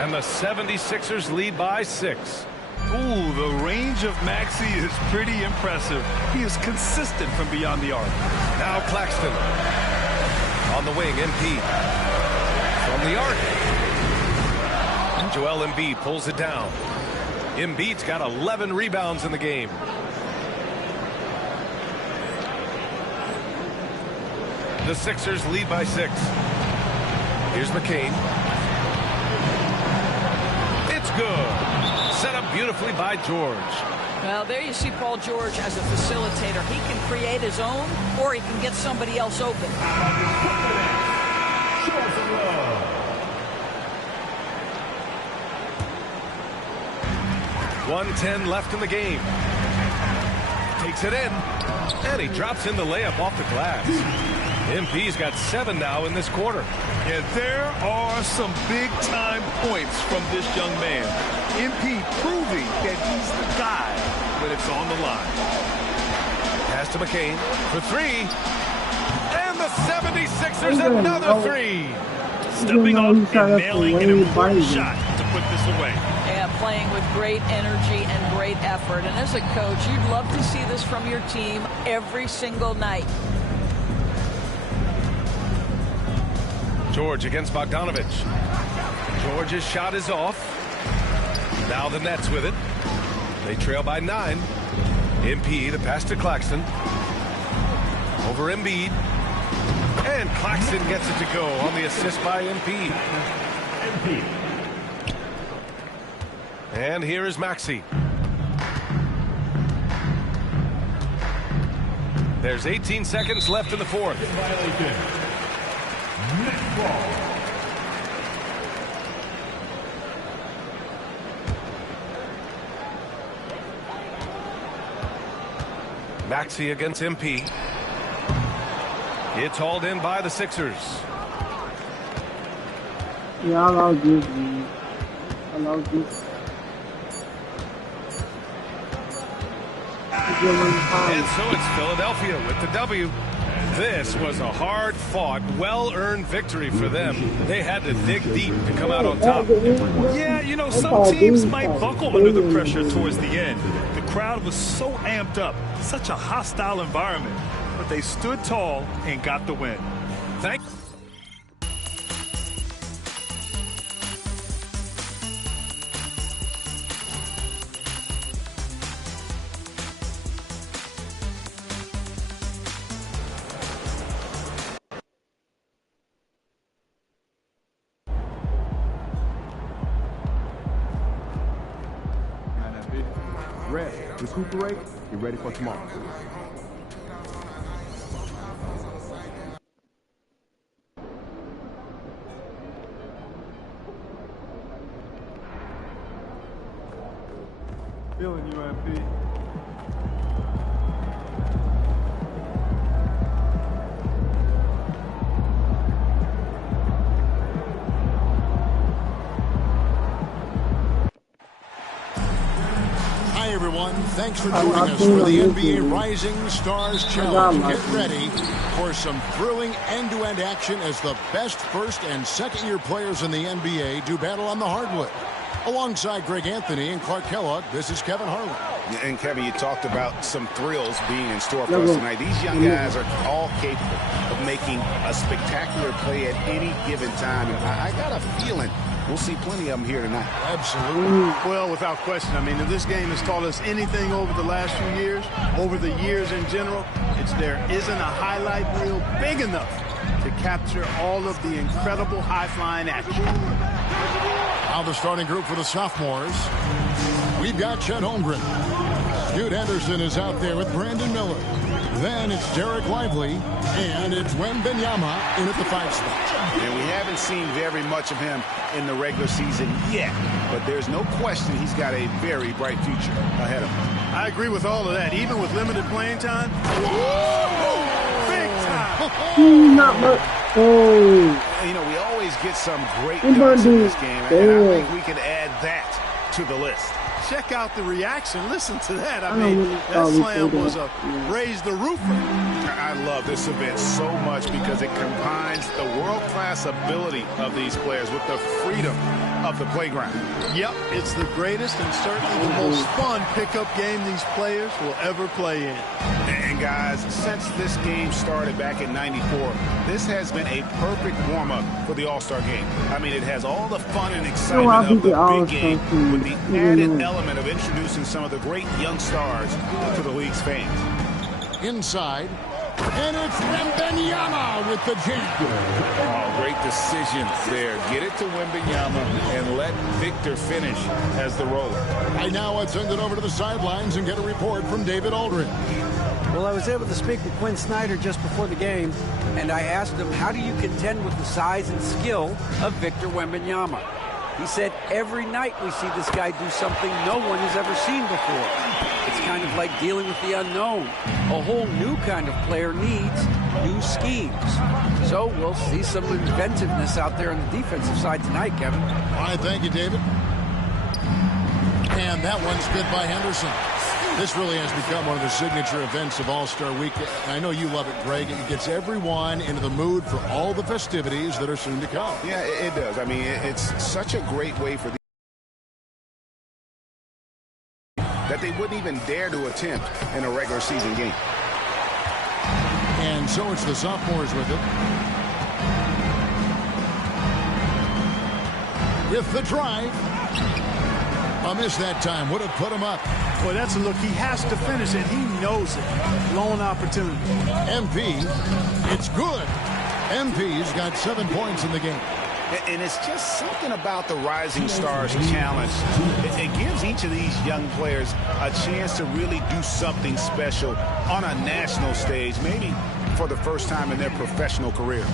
And the 76ers lead by 6. Ooh, the range of Maxey is pretty impressive. He is consistent from beyond the arc. Now Claxton. On the wing, MP. From the arc. And Joel Embiid pulls it down. Embiid's got 11 rebounds in the game. The Sixers lead by 6. Here's McCain. It's good. Set up beautifully by George. Well, there you see Paul George as a facilitator. He can create his own, or he can get somebody else open. 1:10 left in the game. Takes it in, and he drops in the layup off the glass. MP's got 7 now in this quarter. Yeah, there are some big-time points from this young man. MP proving that he's the guy when it's on the line. Pass to McCain for 3. And the 76ers another 3. Stepping up and nailing an important shot to put this away. Yeah, playing with great energy and great effort. And as a coach, you'd love to see this from your team every single night. George against Bogdanovich. George's shot is off. Now the Nets with it. They trail by 9. MP, the pass to Claxton. Over Embiid. And Claxton gets it to go on the assist by MP. And here is Maxey. There's 18 seconds left in the fourth. Maxey against MP. It's hauled in by the Sixers. Yeah, I love this, man. I love this. And so it's Philadelphia with the W. This was a hard-fought, well-earned victory for them. They had to dig deep to come out on top. Yeah, you know, some teams might buckle under the pressure towards the end. The crowd was so amped up, such a hostile environment. But they stood tall and got the win. Thanks. Rest, recuperate, get ready for tomorrow. Feeling you, MP. Hi, everyone. Thanks for joining us for the NBA Rising Stars Challenge. Get ready for some thrilling end-to-end action as the best first and second-year players in the NBA do battle on the hardwood. Alongside Greg Anthony and Clark Kellogg, this is Kevin Harlan. And Kevin, you talked about some thrills being in store for us tonight. These young guys are all capable of making a spectacular play at any given time. And I got a feeling we'll see plenty of them here tonight. Absolutely. Well, without question. I mean, if this game has taught us anything over the last few years, over the years in general, it's there isn't a highlight reel big enough to capture all of the incredible high-flying action. Now the starting group for the sophomores. We've got Chet Holmgren. Scoot Henderson is out there with Brandon Miller. Then it's Derek Lively, and it's Wembanyama in at the 5 spot. And we haven't seen very much of him in the regular season yet, but there's no question he's got a very bright future ahead of him. I agree with all of that, even with limited playing time. Whoa! Big time! Not much. Oh. You know, we always get some great dunks in this game, and I think we can add that to the list. Check out the reaction. Listen to that. I mean, that slam was a raise the roofer. I love this event so much because it combines the world-class ability of these players with the freedom of the playground. Yep, it's the greatest and certainly the most fun pickup game these players will ever play in. And guys, since this game started back in '94, this has been a perfect warm-up for the All-Star game. I mean, it has all the fun and excitement of the big game with the added element of introducing some of the great young stars to the league's fans. Inside, and it's Wembanyama with the jam. Oh, great decision there. Get it to Wembanyama and let Victor finish as the roller. Right now, let's send it over to the sidelines and get a report from David Aldridge. Well, I was able to speak with Quinn Snyder just before the game, and I asked him, how do you contend with the size and skill of Victor Wembanyama? He said, every night we see this guy do something no one has ever seen before. It's kind of like dealing with the unknown. A whole new kind of player needs new schemes. So we'll see some inventiveness out there on the defensive side tonight, Kevin. All right, thank you, David. And that one's good by Henderson. This really has become one of the signature events of All-Star Weekend. I know you love it, Greg. It gets everyone into the mood for all the festivities that are soon to come. Yeah, it does. I mean, it's such a great way for that they wouldn't even dare to attempt in a regular season game. And so it's the sophomores with it. With the drive. A miss that time. Would have put him up. Boy, that's a look. He has to finish it. He knows it. Lone opportunity. MP, it's good. MP's got 7 points in the game. And it's just something about the Rising Stars Challenge. It gives each of these young players a chance to really do something special on a national stage, maybe for the first time in their professional career.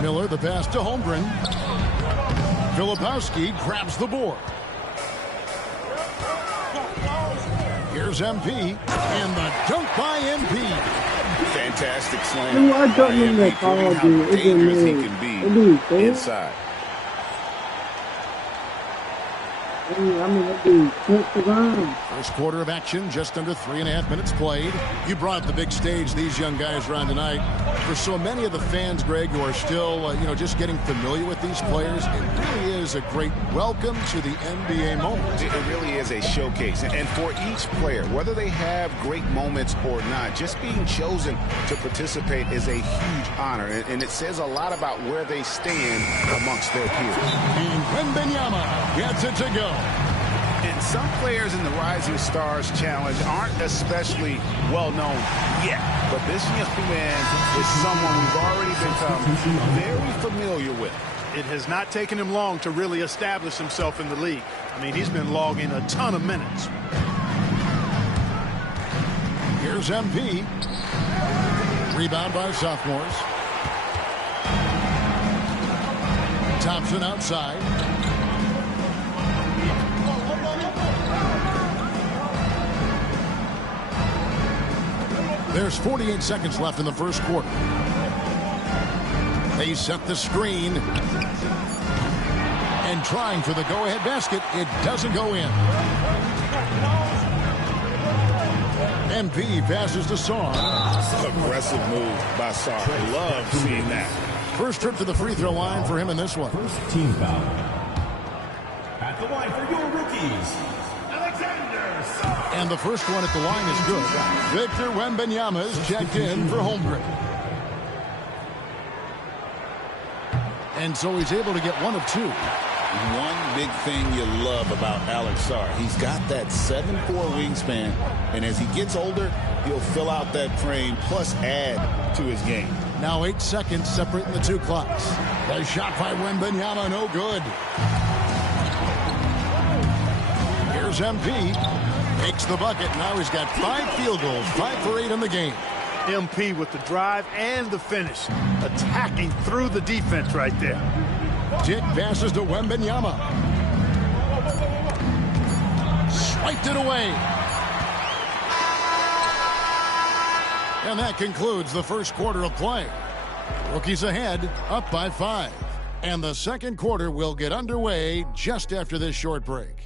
Miller, the pass to Holmgren. Filipowski grabs the board. Here's MP, and the dunk by MP. Fantastic slam. I don't know that how dangerous he can be inside. First quarter of action, just under 3.5 minutes played. You brought up the big stage, these young guys around tonight. For so many of the fans, Greg, who are still, just getting familiar with these players, it really is a great welcome to the NBA moment. It really is a showcase. And for each player, whether they have great moments or not, just being chosen to participate is a huge honor. And it says a lot about where they stand amongst their peers. And Wembanyama gets it to go. And some players in the Rising Stars Challenge aren't especially well known yet. But this young man is someone we've already become very familiar with. It has not taken him long to really establish himself in the league. I mean, he's been logging a ton of minutes. Here's MP. Rebound by sophomores. Thompson outside. There's 48 seconds left in the first quarter. They set the screen. And trying for the go-ahead basket. It doesn't go in. MP passes to Sarr. Aggressive move by Sarr. I love seeing that. First trip to the free throw line for him in this one. First team foul. At the line for your rookies. And the first one at the line is good. Victor Wembanyama is checked in for Holmgren. And so he's able to get one of two. one big thing you love about Alex Sarr. He's got that 7'4" wingspan, and as he gets older, he'll fill out that frame plus add to his game. Now 8 seconds separating the two clocks. The shot by Wembanyama, no good. Here's MP. Makes the bucket. Now he's got 5 field goals, 5 for 8 in the game. MP with the drive and the finish. Attacking through the defense right there. Dick passes to Wembanyama. Swiped it away. And that concludes the first quarter of play. Rookies ahead, up by 5. And the second quarter will get underway just after this short break.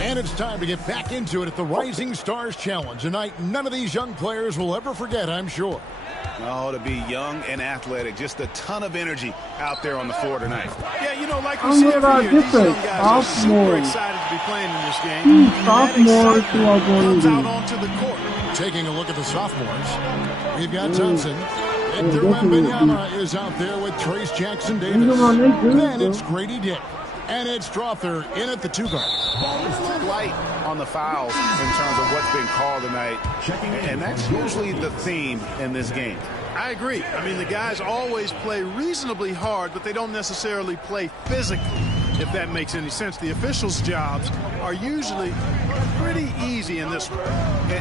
And it's time to get back into it at the Rising Stars Challenge. A night none of these young players will ever forget, I'm sure. Oh, to be young and athletic. Just a ton of energy out there on the floor tonight. Yeah, you know, like we said earlier, these young guys are super excited to be playing in this game. Sophomores who are going to out onto the court. Taking a look at the sophomores, we've got Thompson. Victor Wembanyama is out there with Trace Jackson Davis. Then it's Grady Dick. And it's Strother in at the 2 guard. It's a little light on the fouls in terms of what's been called tonight. And that's usually the theme in this game. I agree. I mean, the guys always play reasonably hard, but they don't necessarily play physically, if that makes any sense. The officials' jobs are usually pretty easy in this one.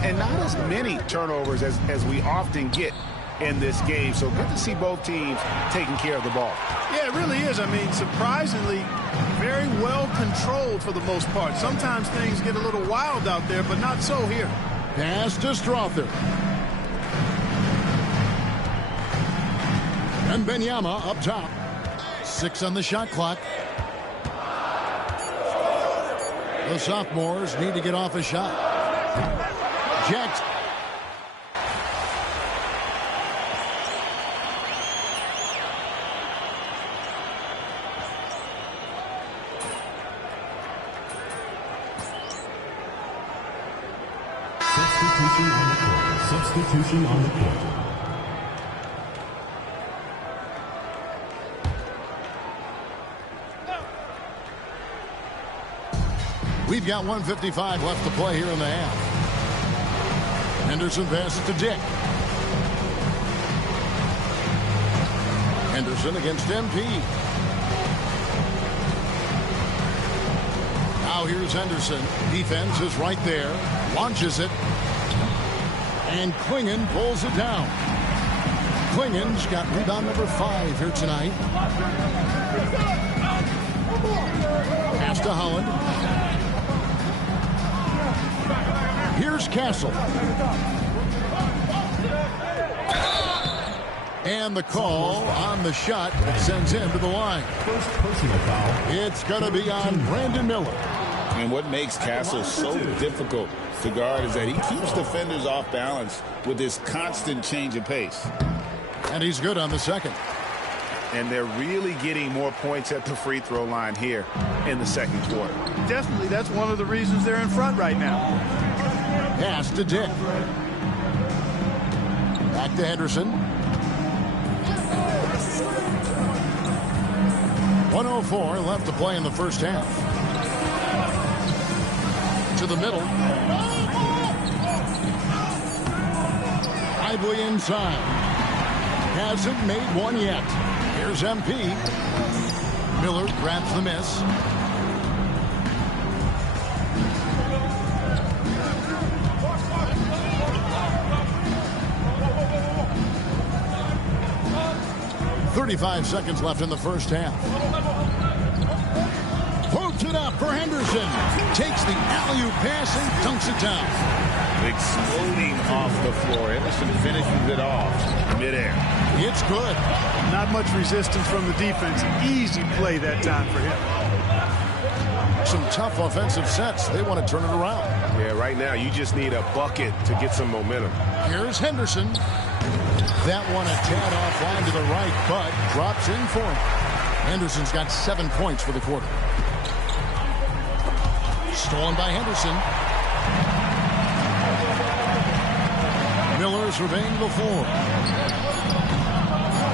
And not as many turnovers as we often get in this game. So good to see both teams taking care of the ball. Yeah, it really is. I mean, surprisingly, very well controlled for the most part. Sometimes things get a little wild out there, but not so here. Pass to Strother. And Wembanyama up top. 6 on the shot clock. The sophomores need to get off a shot. Jackson. Substitution on the court. We've got 1:55 left to play here in the half. Henderson passes to Dick. Henderson against MP. Now here's Henderson. Defense is right there. Launches it. And Klingon pulls it down. Klingon's got rebound number 5 here tonight. Pass to Holland. Here's Castle. And the call on the shot that sends him to the line. First personal foul. It's going to be on Brandon Miller. And what makes Castle so difficult to guard is that he keeps defenders off balance with this constant change of pace. And he's good on the second. And they're really getting more points at the free throw line here in the second quarter. Definitely, that's one of the reasons they're in front right now. Pass to Dick. Back to Henderson. 1:04 left to play in the first half. To the middle. Lively inside. Hasn't made one yet. Here's MP. Miller grabs the miss. .35 seconds left in the first half. Pokes it up for Henderson. Takes the alley-oop pass and dunks it down. Exploding off the floor. Henderson finishes it off midair. It's good. Not much resistance from the defense. Easy play that time for him. Some tough offensive sets. They want to turn it around. Yeah, right now you just need a bucket to get some momentum. Here's Henderson. That one a tad offline to the right, but drops in for him. Henderson's got 7 points for the quarter. Stolen by Henderson. Miller surveying the floor.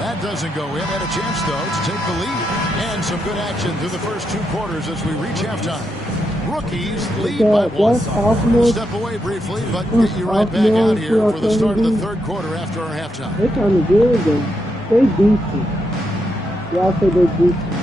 That doesn't go in. Had a chance, though, to take the lead. And some good action through the first 2 quarters as we reach halftime. Rookies lead by 1. Step away briefly, but get you right back out here for the start of the 3rd quarter after our halftime. They're kind of good, though. They decent. Y'all say they're decent.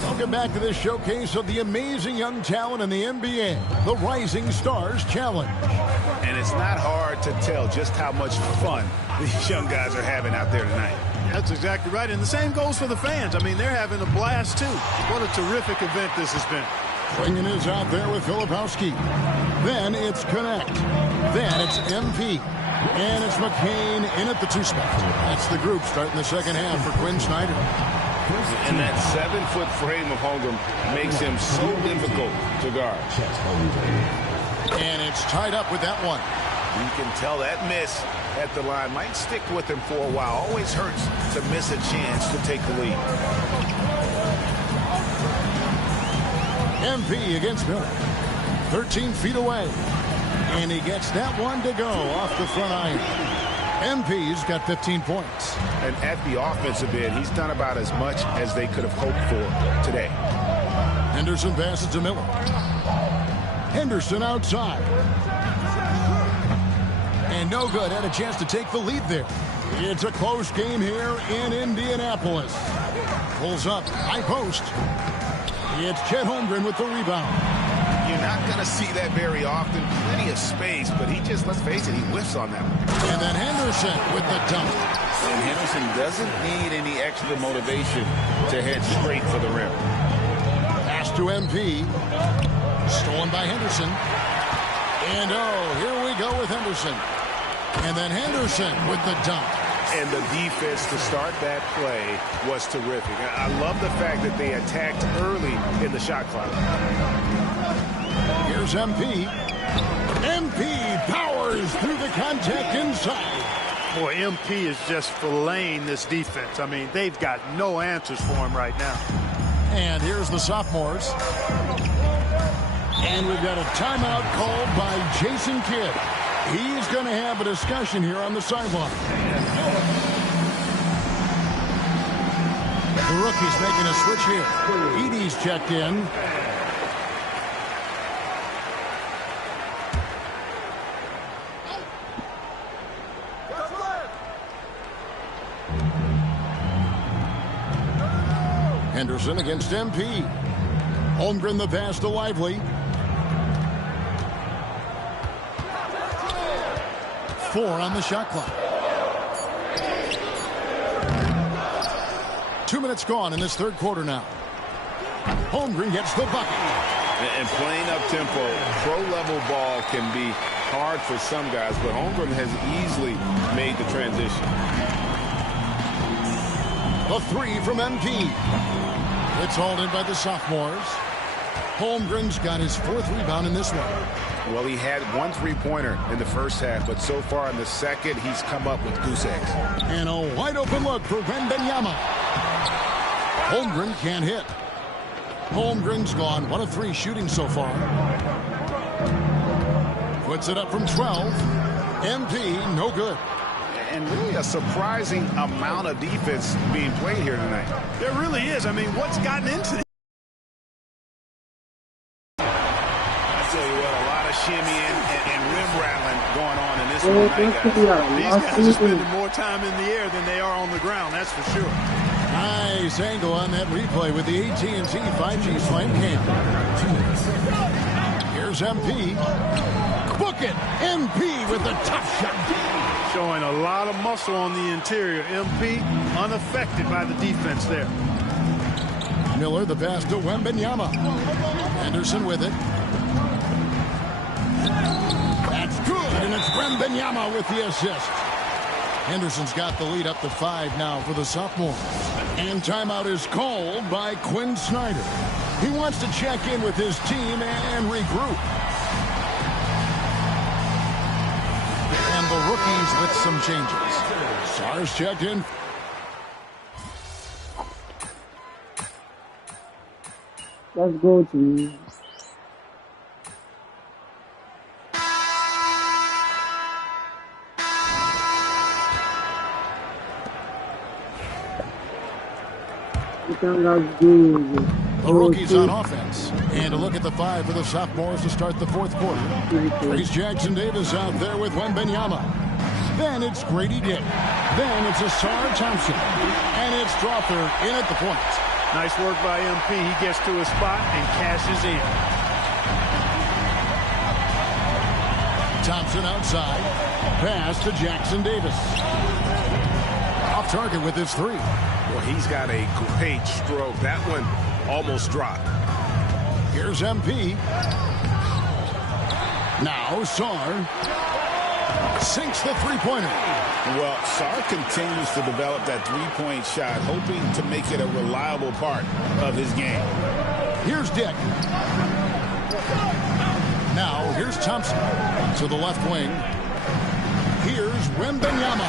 Welcome back to this showcase of the amazing young talent in the NBA, the Rising Stars Challenge. And it's not hard to tell just how much fun these young guys are having out there tonight. That's exactly right, and the same goes for the fans. I mean, they're having a blast, too. What a terrific event this has been. Bringing is out there with Filipowski. Then it's Connect. Then it's MP. And it's McCain in at the 2 spot. That's the group starting the second half for Quinn Snyder. And that 7-foot frame of Holmgren makes him so difficult to guard. And it's tied up with that one. You can tell that miss at the line might stick with him for a while. Always hurts to miss a chance to take the lead. MP against Miller. 13 feet away. And he gets that one to go off the front iron. MP's got 15 points. And at the offensive end, he's done about as much as they could have hoped for today. Henderson passes to Miller. Henderson outside. And no good. Had a chance to take the lead there. It's a close game here in Indianapolis. Pulls up. High post. It's Chet Holmgren with the rebound. You're not going to see that very often. Plenty of space, but he just, let's face it, he whiffs on that one. And then Henderson with the dunk. And Henderson doesn't need any extra motivation to head straight for the rim. Pass to MP. Stolen by Henderson. And oh, here we go with Henderson. And then Henderson with the dunk. And the defense to start that play was terrific. I love the fact that they attacked early in the shot clock. Here's MP. MP powers through the contact inside. Boy, MP is just filleting this defense. I mean, they've got no answers for him right now. And here's the sophomores. And we've got a timeout called by Jason Kidd. He's going to have a discussion here on the sideline. The rookie's making a switch here. Edey's checked in. Henderson against MP. Holmgren the pass to Lively. 4 on the shot clock. 2 minutes gone in this 3rd quarter now. Holmgren gets the bucket. And playing up tempo, pro-level ball can be hard for some guys, but Holmgren has easily made the transition. The 3 from MP. It's hauled in by the sophomores. Holmgren's got his 4th rebound in this one. Well, he had 1 3-pointer in the first half, but so far in the second, he's come up with goose eggs. And a wide open look for Wembanyama. Holmgren can't hit. Holmgren's gone 1 of 3 shooting so far. Puts it up from 12. MP, no good. And really a surprising amount of defense being played here tonight. There really is. I mean, what's gotten into it? I tell you what, a lot of shimmying and rim rattling going on in this one tonight, guys. These guys are spending more time in the air than they are on the ground, that's for sure. Nice angle on that replay with the AT&T 5G Slam Cam. Here's MP. Book it. MP with the tough shot. Showing a lot of muscle on the interior. MP unaffected by the defense there. Miller the pass to Wembanyama. Henderson with it. That's good, and it's Wembanyama with the assist. Henderson's got the lead up to 5 now for the sophomore. And timeout is called by Quinn Snyder. He wants to check in with his team and regroup. And the rookies with some changes. Sarr's checked in. Let's go to the rookies on offense. And a look at the 5 for the sophomores to start the fourth quarter. Trace Jackson Davis out there with Wembanyama. Then it's Grady Dick. Then it's Ausar Thompson. And it's Strawther in at the point. Nice work by MP. He gets to his spot and cashes in. Thompson outside. Pass to Jackson Davis. Off target with his 3. Well, he's got a great stroke. That one almost dropped. Here's MP. Now Sarr sinks the three-pointer. Well, Sarr continues to develop that three-point shot, hoping to make it a reliable part of his game. Here's Dick. Now here's Thompson to the left wing. Here's Wembanyama.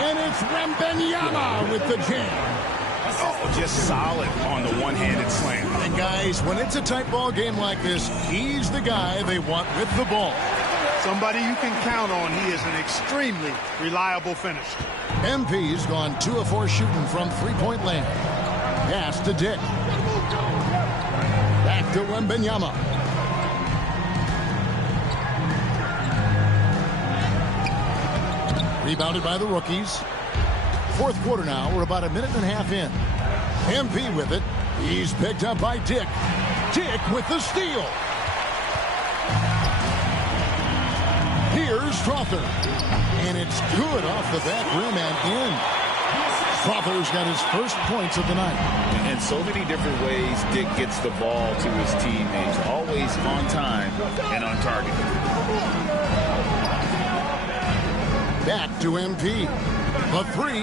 And it's Wembanyama with the jam. Oh, just solid on the one-handed slam. And guys, when it's a tight ball game like this, he's the guy they want with the ball. Somebody you can count on. He is an extremely reliable finisher. MP's gone 2 of 4 shooting from three-point land. Pass to Dick. Back to Wembanyama. Rebounded by the rookies. Fourth quarter now. We're about a minute and a half in. MP with it. He's picked up by Dick. Dick with the steal. Here's Strawther. And it's good off the back rim and in. Strawther's got his first points of the night. In so many different ways, Dick gets the ball to his teammates. Always on time and on target. Back to MP. The 3.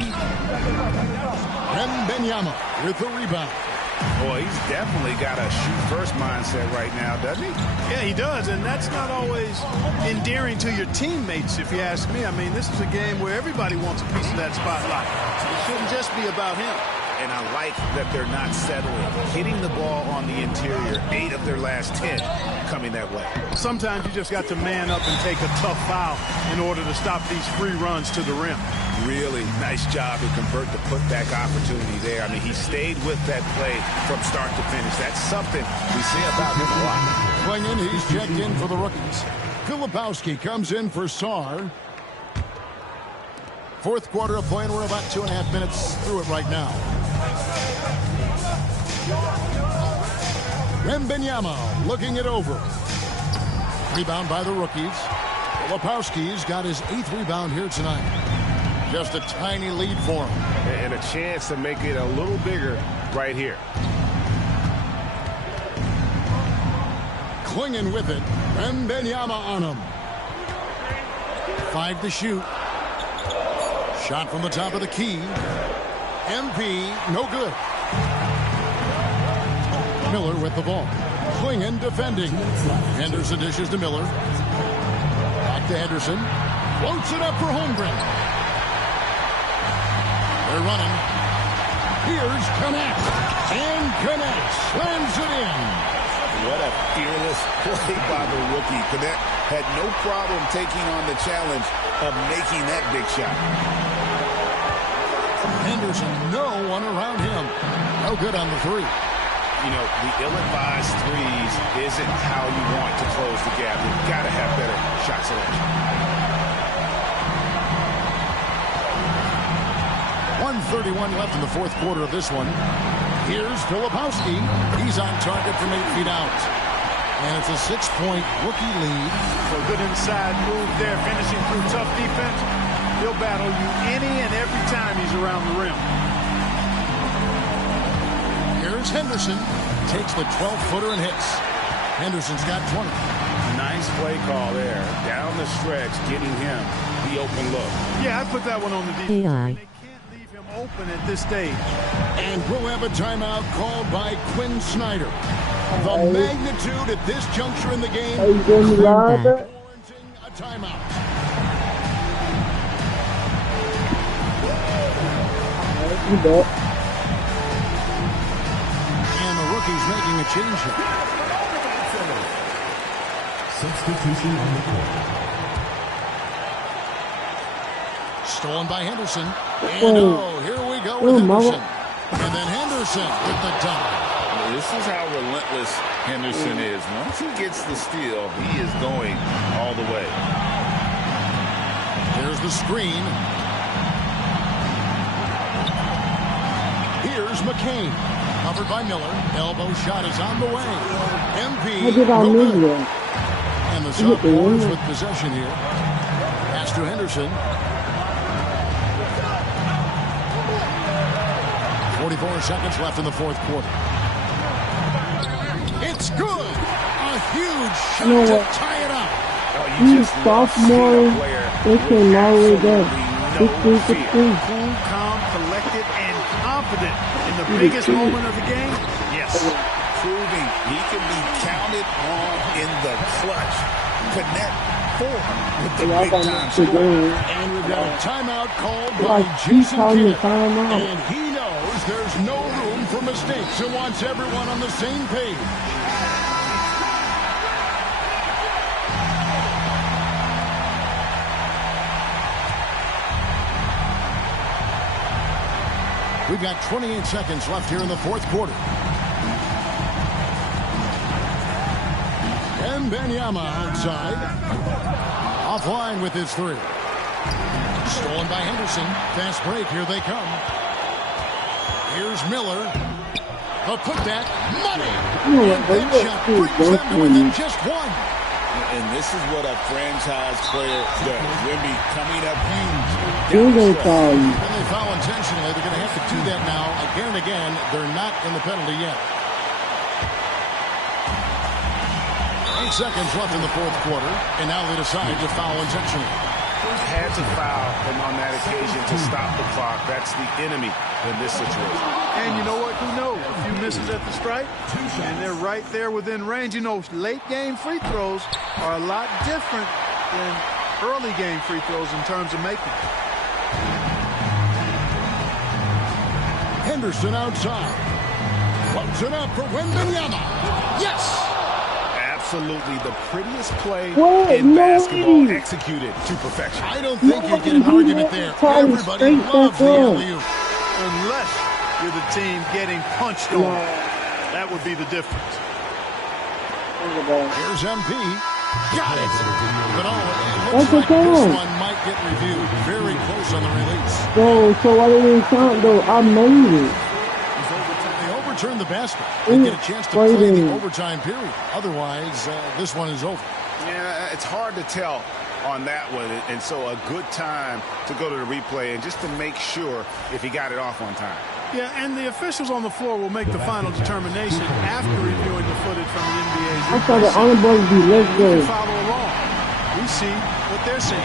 Wembanyama with the rebound. Boy, he's definitely got a shoot-first mindset right now, doesn't he? Yeah, he does, and that's not always endearing to your teammates, if you ask me. I mean, this is a game where everybody wants a piece of that spotlight. It shouldn't just be about him. And I like that they're not settling. Hitting the ball on the interior, 8 of their last 10 coming that way. Sometimes you just got to man up and take a tough foul in order to stop these free runs to the rim. Really nice job to convert the putback opportunity there. I mean, he stayed with that play from start to finish. That's something we see about him a lot. Klingon, he's checked in for the rookies. Filipowski comes in for Sarr. Fourth quarter of play, and we're about 2.5 minutes through it right now. Wembanyama looking it over. Rebound by the rookies. Filipowski's got his 8th rebound here tonight. Just a tiny lead for him. And a chance to make it a little bigger right here. Klingon with it. Wembanyama on him. 5 to shoot. Shot from the top of the key. MP, no good. Miller with the ball. Klingon defending. Henderson dishes to Miller. Back to Henderson. Floats it up for Holmgren. They're running. Here's Knapp. And Knapp slams it in. What a fearless play by the rookie. Knapp had no problem taking on the challenge of making that big shot. Henderson, no one around him. No good on the 3. You know, the ill-advised threes isn't how you want to close the gap. You've got to have better shot selection. 1:31 left in the fourth quarter of this one. Here's Filipowski. He's on target from 8 feet out. And it's a 6-point rookie lead. So good inside move there, finishing through tough defense. He'll battle you any and every time he's around the rim. Here's Henderson. Takes the 12-footer and hits. Henderson's got 20. Nice play call there. Down the stretch, getting him the open look. Yeah, I put that one on the defense. They can't leave him open at this stage. And we'll have a timeout called by Quinn Snyder. The magnitude at this juncture in the game. Quarterback. A timeout. And the rookie's making a change here. Substitution on the court. Stolen by Henderson. And here we go with Henderson. And then Henderson with the dunk. This is how relentless Henderson is. Once he gets the steal, he is going all the way. There's the screen. Here's McCain. Covered by Miller. Elbow shot is on the way. MP. And the Sophomores with possession here. Pass to Henderson. 44 seconds left in the fourth quarter. It's good. A huge shot to tie it up. These sophomores, they came all the way down. 15-16. Cool, calm, collected, and confident in the biggest moment of the game. Yes. Proving he can be counted on in the clutch. Connect four with the big time score. And we've got a timeout called by Jason Kidd. And he knows there's no room for mistakes and wants everyone on the same page. We've got 28 seconds left here in the fourth quarter. And Benyama outside. Offline with his three. Stolen by Henderson. Fast break. Here they come. Here's Miller. They'll put that money. And that shot brings them to within just one. And this is what a franchise player does. Wemby coming up huge. And they foul intentionally. They're going to have to do that now again and again. They're not in the penalty yet. 8 seconds left in the fourth quarter, and now they decide to foul intentionally. Had to foul him on that occasion to stop the clock. That's the enemy in this situation. And you know what? Who knows? A few misses at the stripe, and they're right there within range. You know, late game free throws are a lot different than early game free throws in terms of making. Henderson outside. Loads it up for Wembanyama. Yes! Absolutely the prettiest play in basketball, executed to perfection. I don't think you get an argument there. Everybody loves the alley-oop. Unless you're the team getting punched on. That would be the difference. Here's MP. Got it. But it looks like this one might get reviewed. Very close on the release. So why didn't it count though? I made it. Overturn the basket and get a chance to play the overtime period. Otherwise, this one is over. Yeah, it's hard to tell on that one, and so a good time to go to the replay and just to make sure if he got it off on time. Yeah, and the officials on the floor will make the final determination after reviewing the footage from the NBA. I thought the honor boys be let's go. Follow along. We see what they're seeing.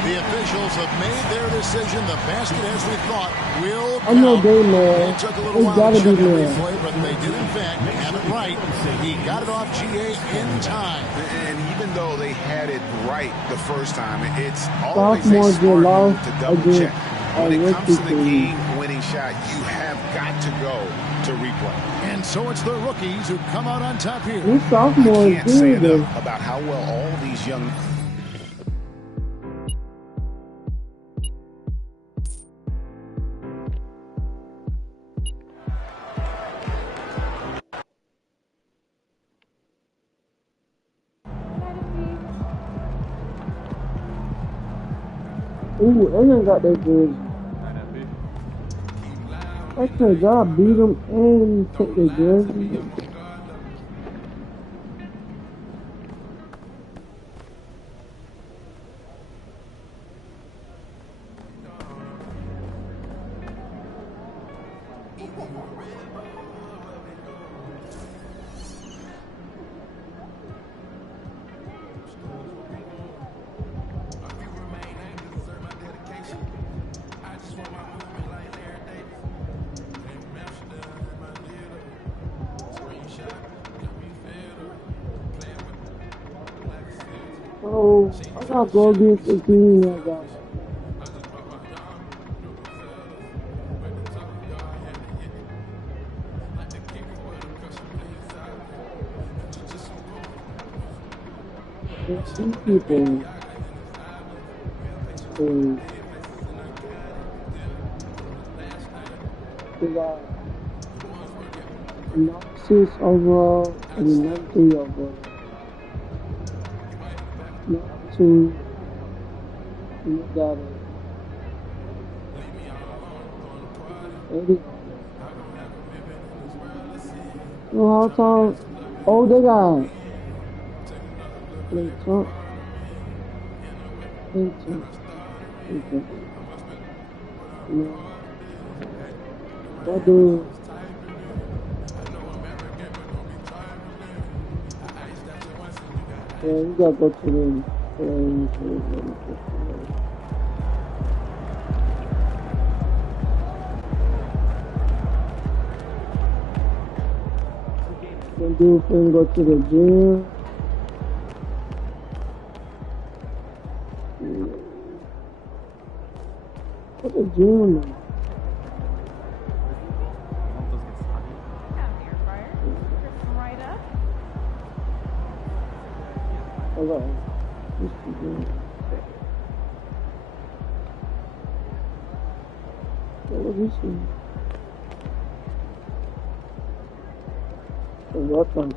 The officials have made their decision. The basket, as we thought, will count. I know they mad. It took a little while to check the replay, but they did, in fact, have it right. He got it off GA in time. And even though they had it right the first time, it's always a smart move to double-check. When it comes to the game-winning shot, you have got to go to replay. And so it's the rookies who come out on top here. These sophomores can't say enough about how well all these young... Ooh, Aaron got that good. Actually, God beat him and took their jersey. I'll go against the team that got these people they got 96 overall and 93 overall. 92, you got it. 80. You know how tall? Oh, they got Play Trump. Yeah. That dude. Yeah, you gotta go to the Then dude finna go to the gym. What the gym man? Hello. What's the gym? What is it? What on it?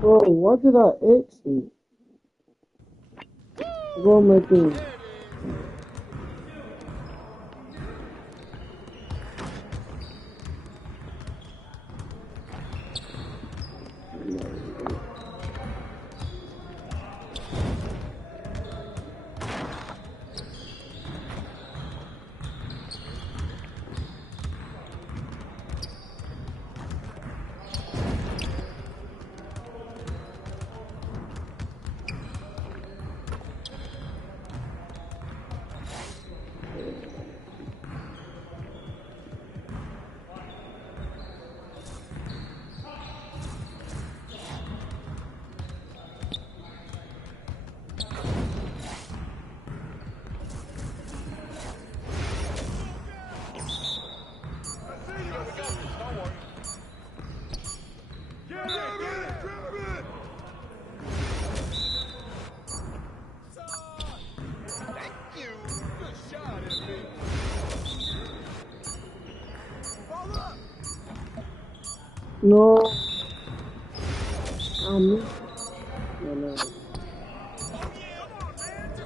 Bro, what did I exit? Go my thing. No. No.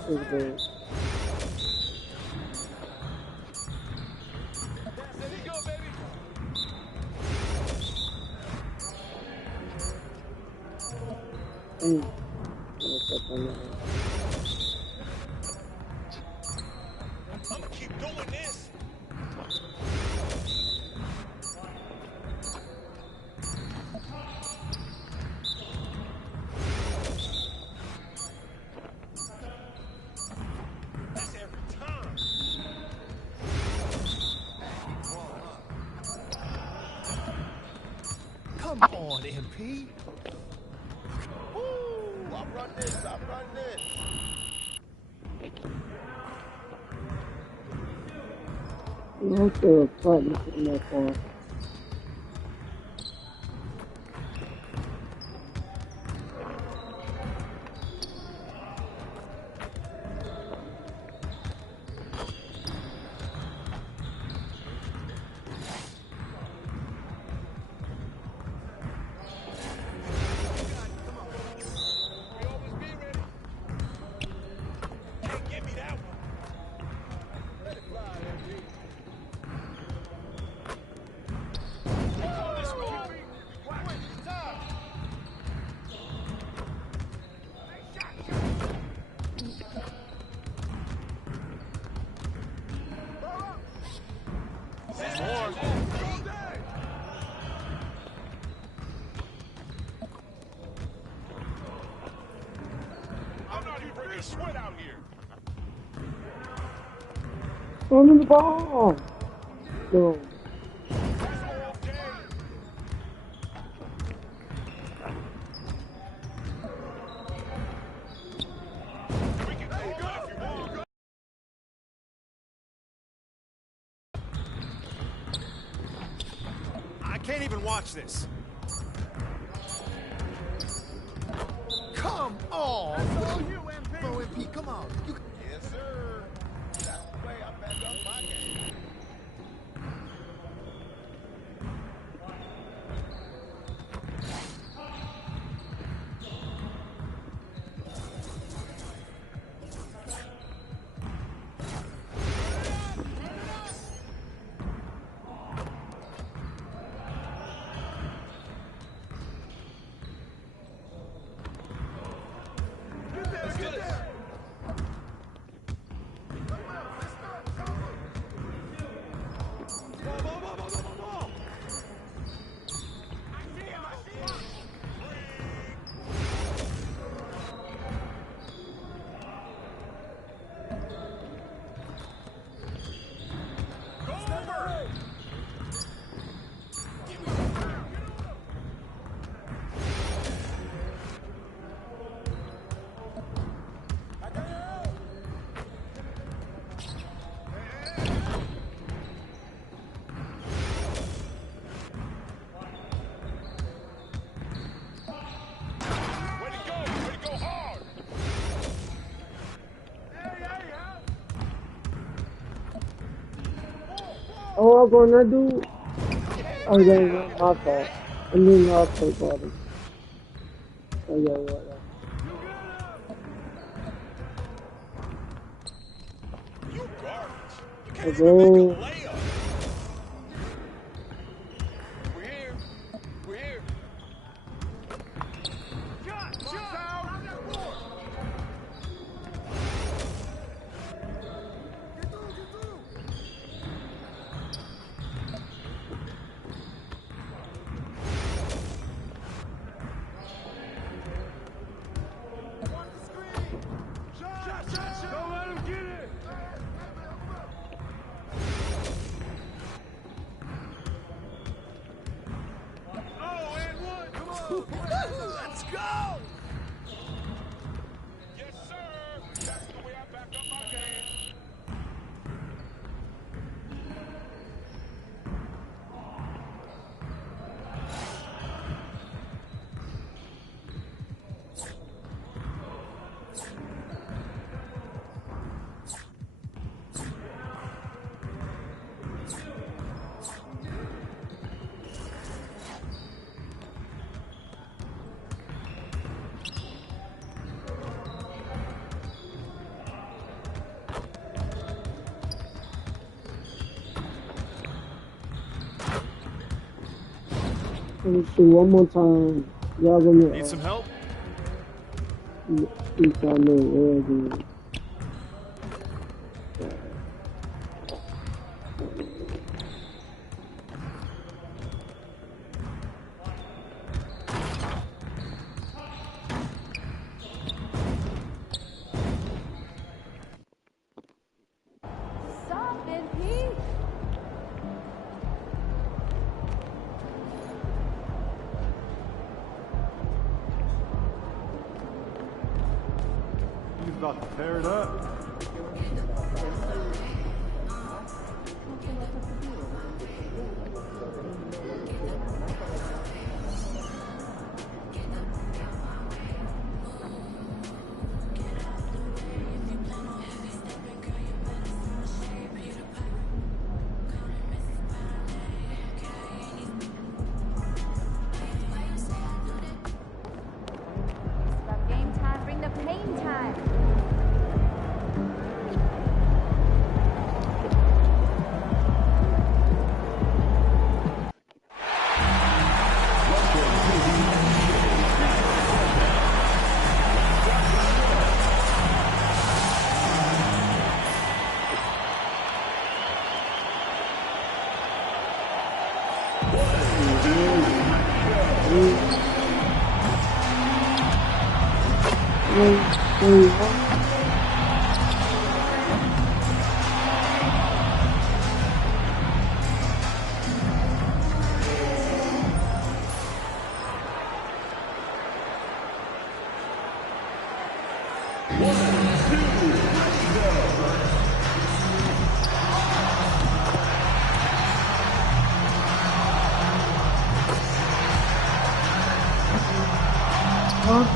It's good. Come on, MP. Ooh, I run this. I'm still fighting in that far. Sweat out here. Throw me the ball. No. I can't even watch this. Come on. That's all you, MP. Bro, MP, come on. Yes, sir. That's the way I back up my game. Oh, I'm gonna do. Oh, yeah, my fault. I mean, my fault, brother. Oh, yeah. You garbage. You can't Let's even make go. a layup. We're here. We're here. Shot. Out. Get through. Don't let him get it. Oh, and one. Come on. Let's go. Yes, sir. That's the way I back up my game. Let me see one more time. Y'all gonna Need some help? Peace out, little again. He's about to tear it up. Game time, bring the pain time.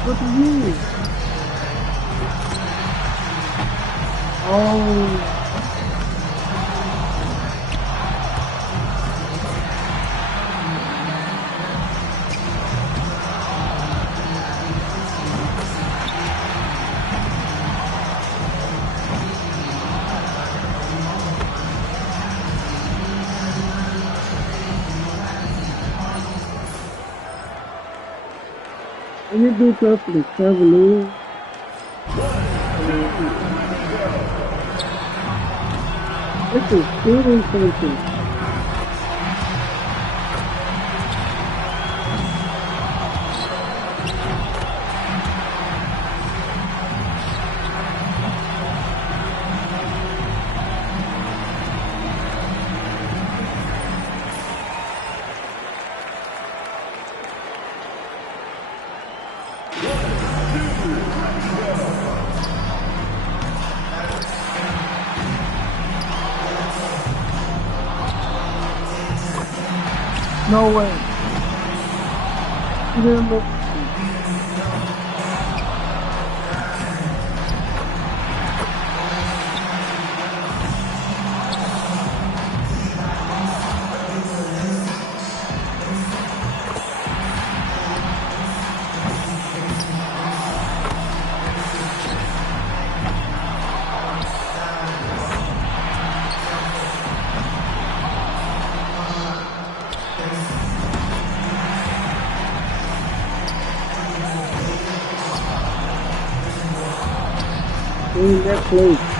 What do you mean? Oh. Let me do that for the Cavaliers. It's a shooting station. No way. You didn't look. In that place.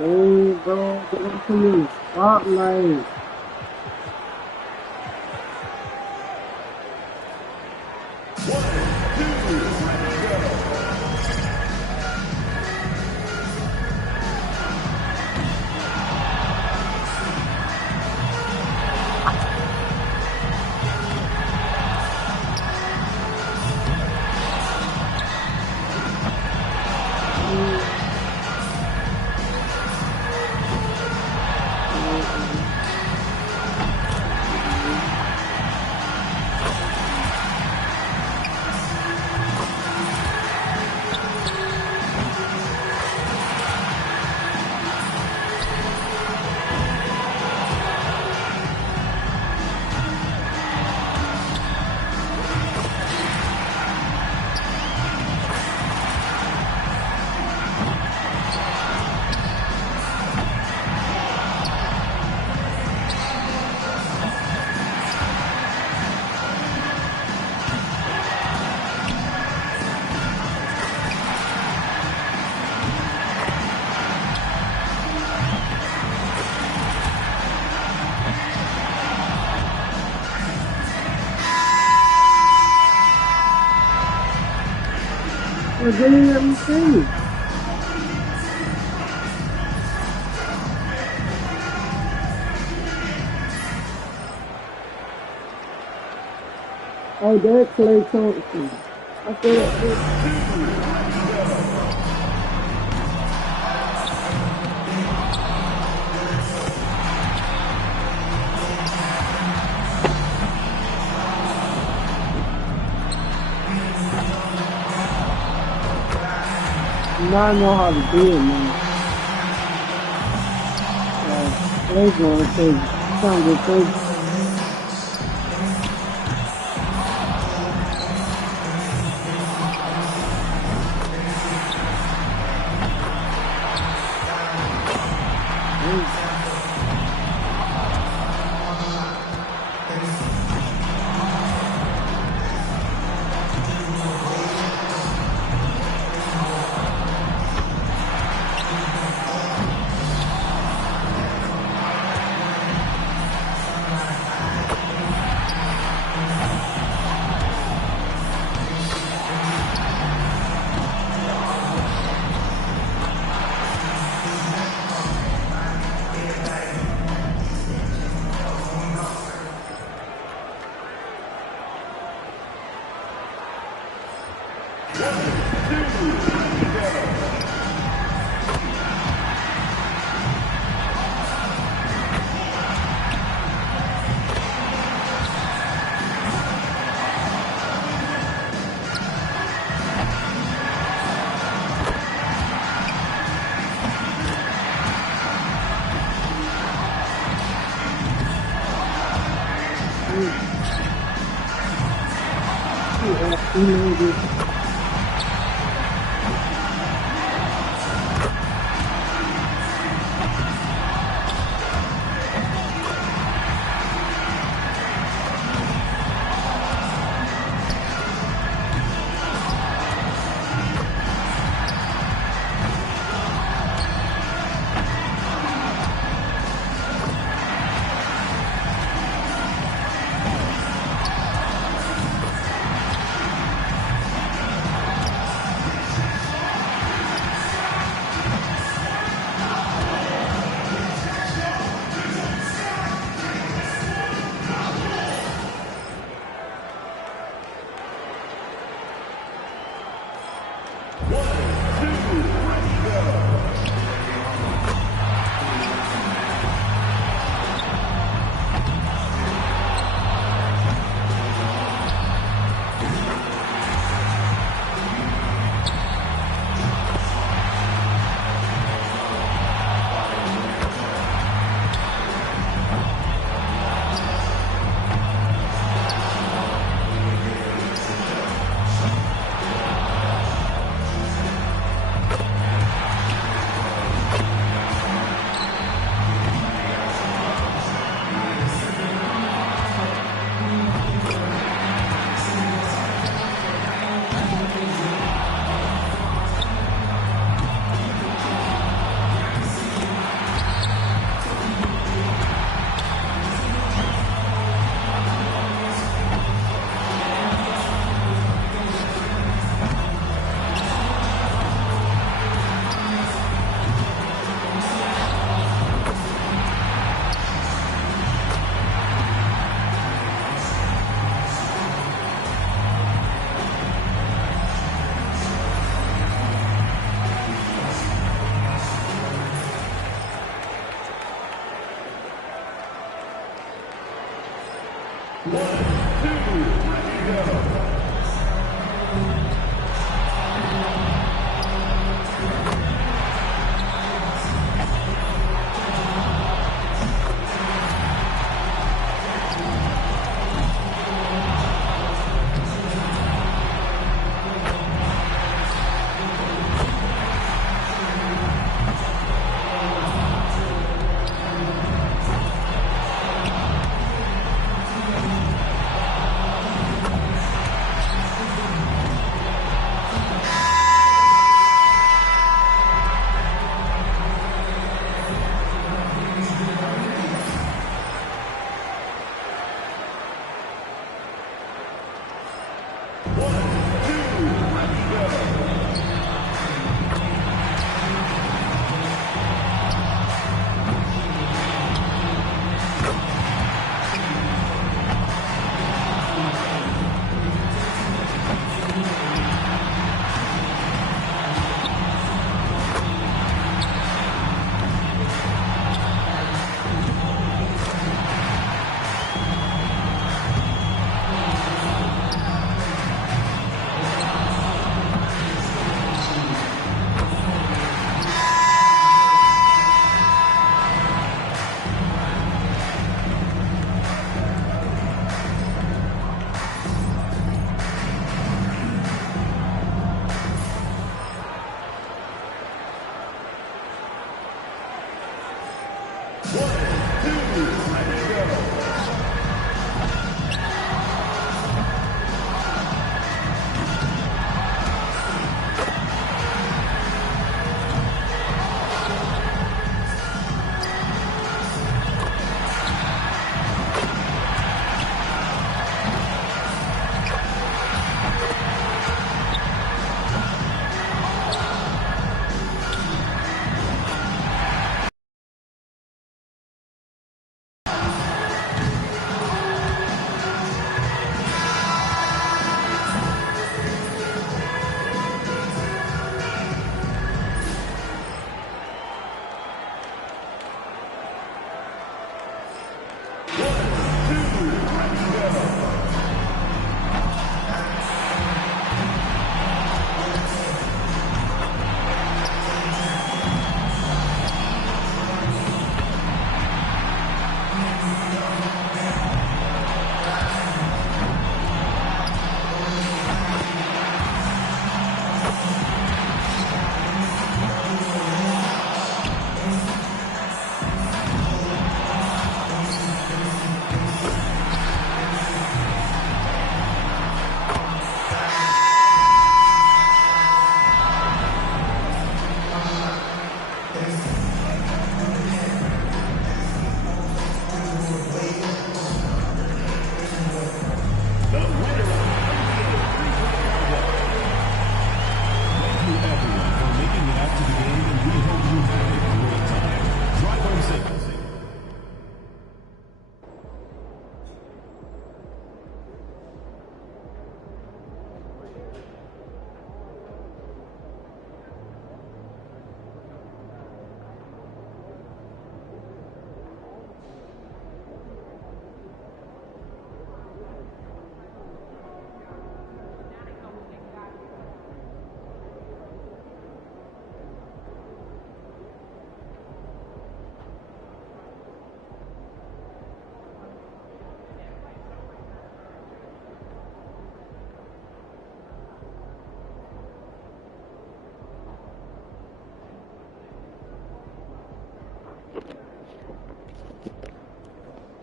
Dang, bro. They don't put me in the spotlight. Well, they didn't let me see. Oh, that's Clay Thompson. I thought that. Now I know how to do it, man. Clay's going crazy. Trying to get crazy.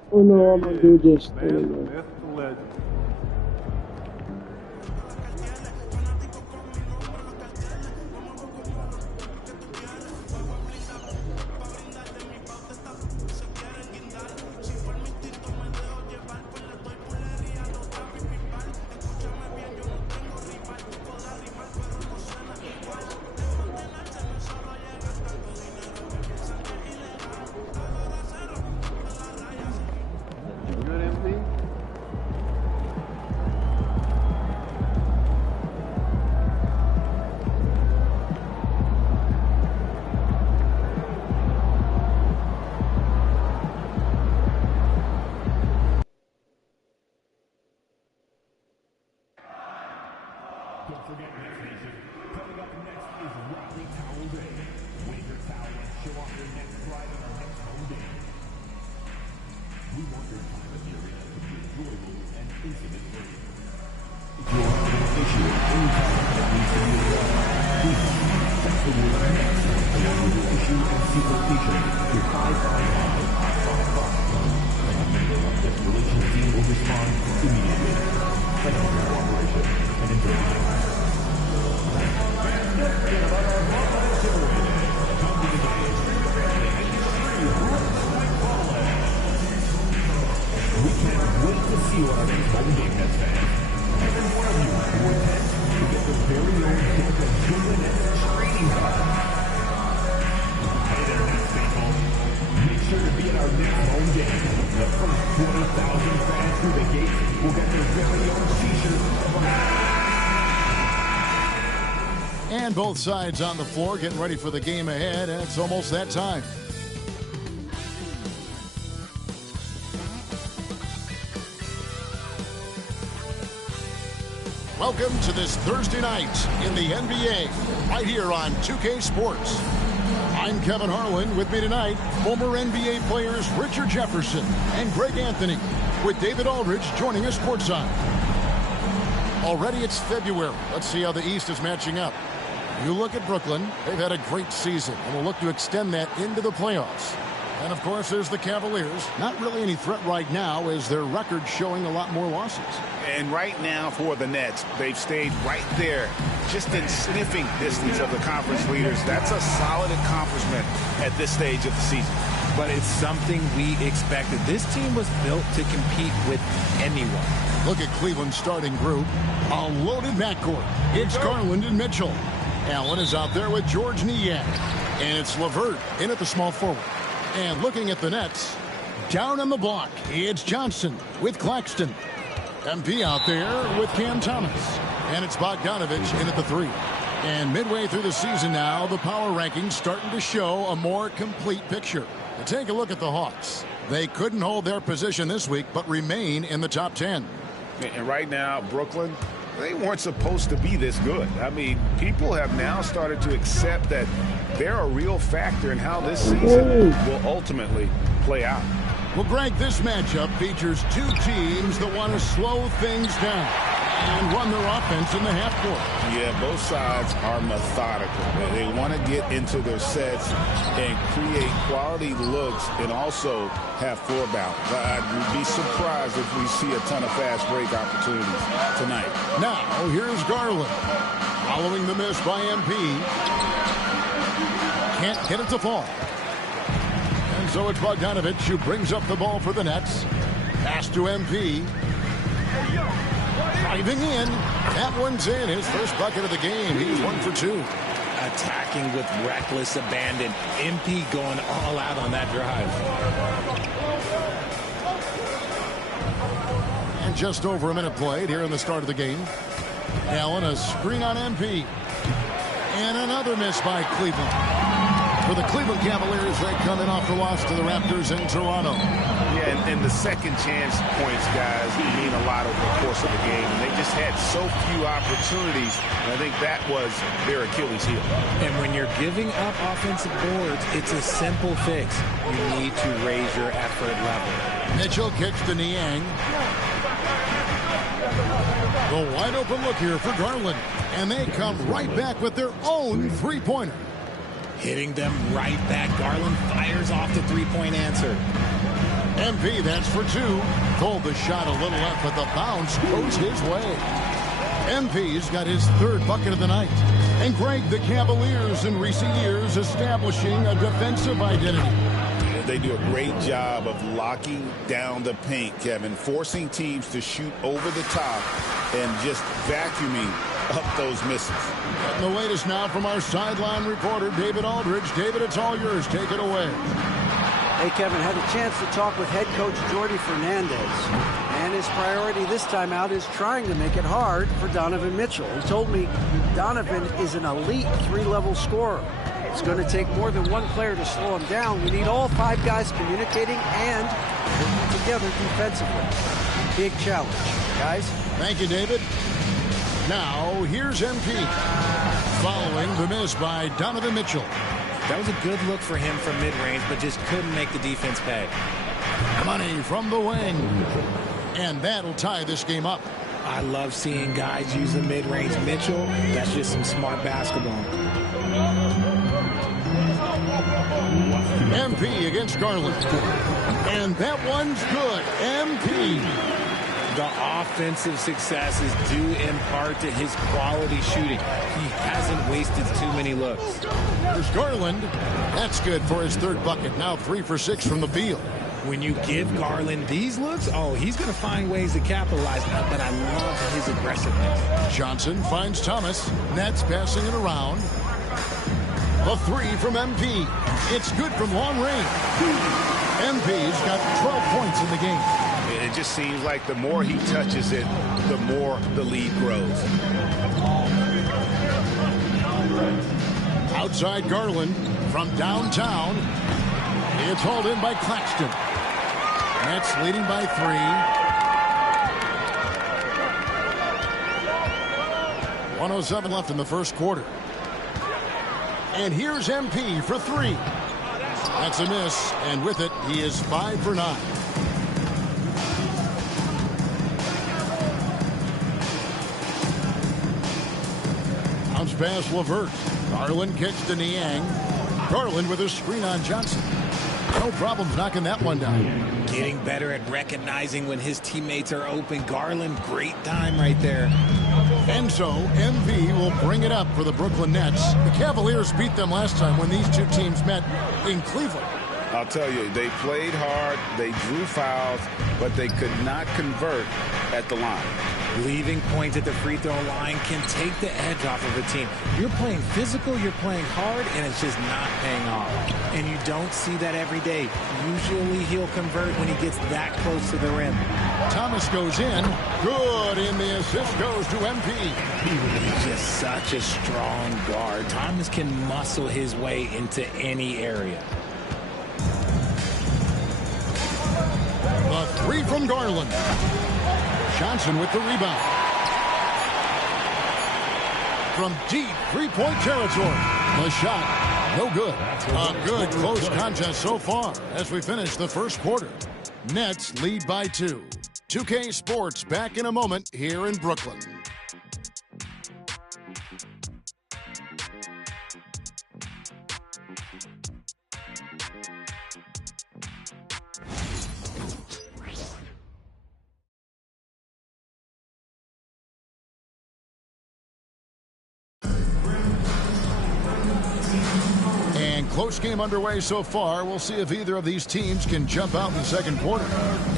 Oh no, I'm gonna do this thing. Myth to legend. Good, MP? Don't forget, Nets Nation, coming up next is Raleigh Towel Day. Wave your towel and show off your Nets pride on our next home game. We want your time at the arena to be enjoyable and incident-free. If you are having an issue with any towel that needs to be addressed, please text the word Nets along with your issue and secret feature to 555-555. And a member of the relations team will respond immediately. Thank you for your cooperation and enjoy the game. We can't wait to see you on our next home game, Nets fans. Every one of you who attends will get their very own gift of Julia Nets trading card. Hey there, Nets faithful. Make sure to be at our next home game. The first 20,000 fans through the gate will get their very own t-shirt. And both sides on the floor getting ready for the game ahead, and it's almost that time. Welcome to this Thursday night in the NBA, right here on 2K Sports. I'm Kevin Harlan. With me tonight, former NBA players Richard Jefferson and Greg Anthony, with David Aldridge joining us courtside. Already it's February. Let's see how the East is matching up. You look at Brooklyn, they've had a great season and will look to extend that into the playoffs. And of course, there's the Cavaliers. Not really any threat right now, as their record showing a lot more losses. And right now for the Nets, they've stayed right there, just in sniffing distance of the conference leaders. That's a solid accomplishment at this stage of the season. But it's something we expected. This team was built to compete with anyone. Look at Cleveland's starting group. A loaded backcourt. It's Garland and Mitchell. Allen is out there with George Niang. And it's LeVert in at the small forward. And looking at the Nets, down on the block, it's Johnson with Claxton. MP out there with Cam Thomas. And it's Bogdanovich in at the 3. And midway through the season now, the power rankings starting to show a more complete picture. Take a look at the Hawks. They couldn't hold their position this week, but remain in the top 10. And right now, Brooklyn, they weren't supposed to be this good. I mean, people have now started to accept that they're a real factor in how this season will ultimately play out. Well, Greg, this matchup features two teams that want to slow things down and run their offense in the half court. Yeah, both sides are methodical. They want to get into their sets and create quality looks and also have floor balance. I would be surprised if we see a ton of fast break opportunities tonight. Now, here's Garland. Following the miss by MP. Can't get it to fall. And so it's Bogdanovich who brings up the ball for the Nets. Pass to MP. Driving in. That one's in. His first bucket of the game. He's 1 for 2. Attacking with reckless abandon. MP going all out on that drive. And just over a minute played here in the start of the game. Allen, a screen on MP. And another miss by Cleveland. For the Cleveland Cavaliers, they come in off the loss to the Raptors in Toronto. Yeah, and the second chance points, guys, mean a lot over the course of the game. And they just had so few opportunities. And I think that was their Achilles heel. And when you're giving up offensive boards, it's a simple fix. You need to raise your effort level. Mitchell kicks to Niang. The wide open look here for Garland. And they come right back with their own three-pointer. Hitting them right back. Garland fires off the three-point answer. MP, that's for 2. Pulled the shot a little left, but the bounce goes his way. MP's got his third bucket of the night. And Greg, the Cavaliers in recent years establishing a defensive identity. They do a great job of locking down the paint, Kevin, forcing teams to shoot over the top and just vacuuming up those misses. And the latest now from our sideline reporter, David Aldridge. David, it's all yours. Take it away. Hey, Kevin, had a chance to talk with head coach Jordy Fernandez. And his priority this time out is trying to make it hard for Donovan Mitchell. He told me Donovan is an elite 3-level scorer. It's going to take more than one player to slow him down. We need all 5 guys communicating and working together defensively. Big challenge. Guys? Thank you, David. Now, here's MP. Following the miss by Donovan Mitchell. That was a good look for him from mid-range, but just couldn't make the defense pay. Money from the wing. And that'll tie this game up. I love seeing guys use the mid-range. Mitchell, that's just some smart basketball. MP against Garland. And that one's good. MP. The offensive success is due in part to his quality shooting. He hasn't wasted too many looks. There's Garland. That's good for his third bucket. Now 3 for 6 from the field. When you give Garland these looks, oh, he's going to find ways to capitalize. But I love his aggressiveness. Johnson finds Thomas. Nets passing it around. A 3 from MP. It's good from long range. MP's got 12 points in the game. It just seems like the more he touches it, the more the lead grows. Outside Garland from downtown. It's hauled in by Claxton. Nets leading by 3. 1:07 left in the first quarter. And here's MP for 3. That's a miss, and with it, he is 5 for 9. Bounce pass LeVert. Garland kicks to Niang. Garland with a screen on Johnson. No problems knocking that one down. Getting better at recognizing when his teammates are open. Garland, great time right there. And so, MV will bring it up for the Brooklyn Nets. The Cavaliers beat them last time when these two teams met in Cleveland. I'll tell you, they played hard, they drew fouls, but they could not convert at the line. Leaving points at the free throw line can take the edge off of a team. You're playing physical, you're playing hard, and it's just not paying off. And you don't see that every day. Usually he'll convert when he gets that close to the rim. Thomas goes in. Good, and the assist goes to MP. He's just such a strong guard. Thomas can muscle his way into any area. The 3 from Garland. Johnson with the rebound. From deep three-point territory. The shot, no good. A good close contest so far as we finish the first quarter. Nets lead by 2. 2K Sports back in a moment here in Brooklyn. Close game underway so far. We'll see if either of these teams can jump out in the second quarter.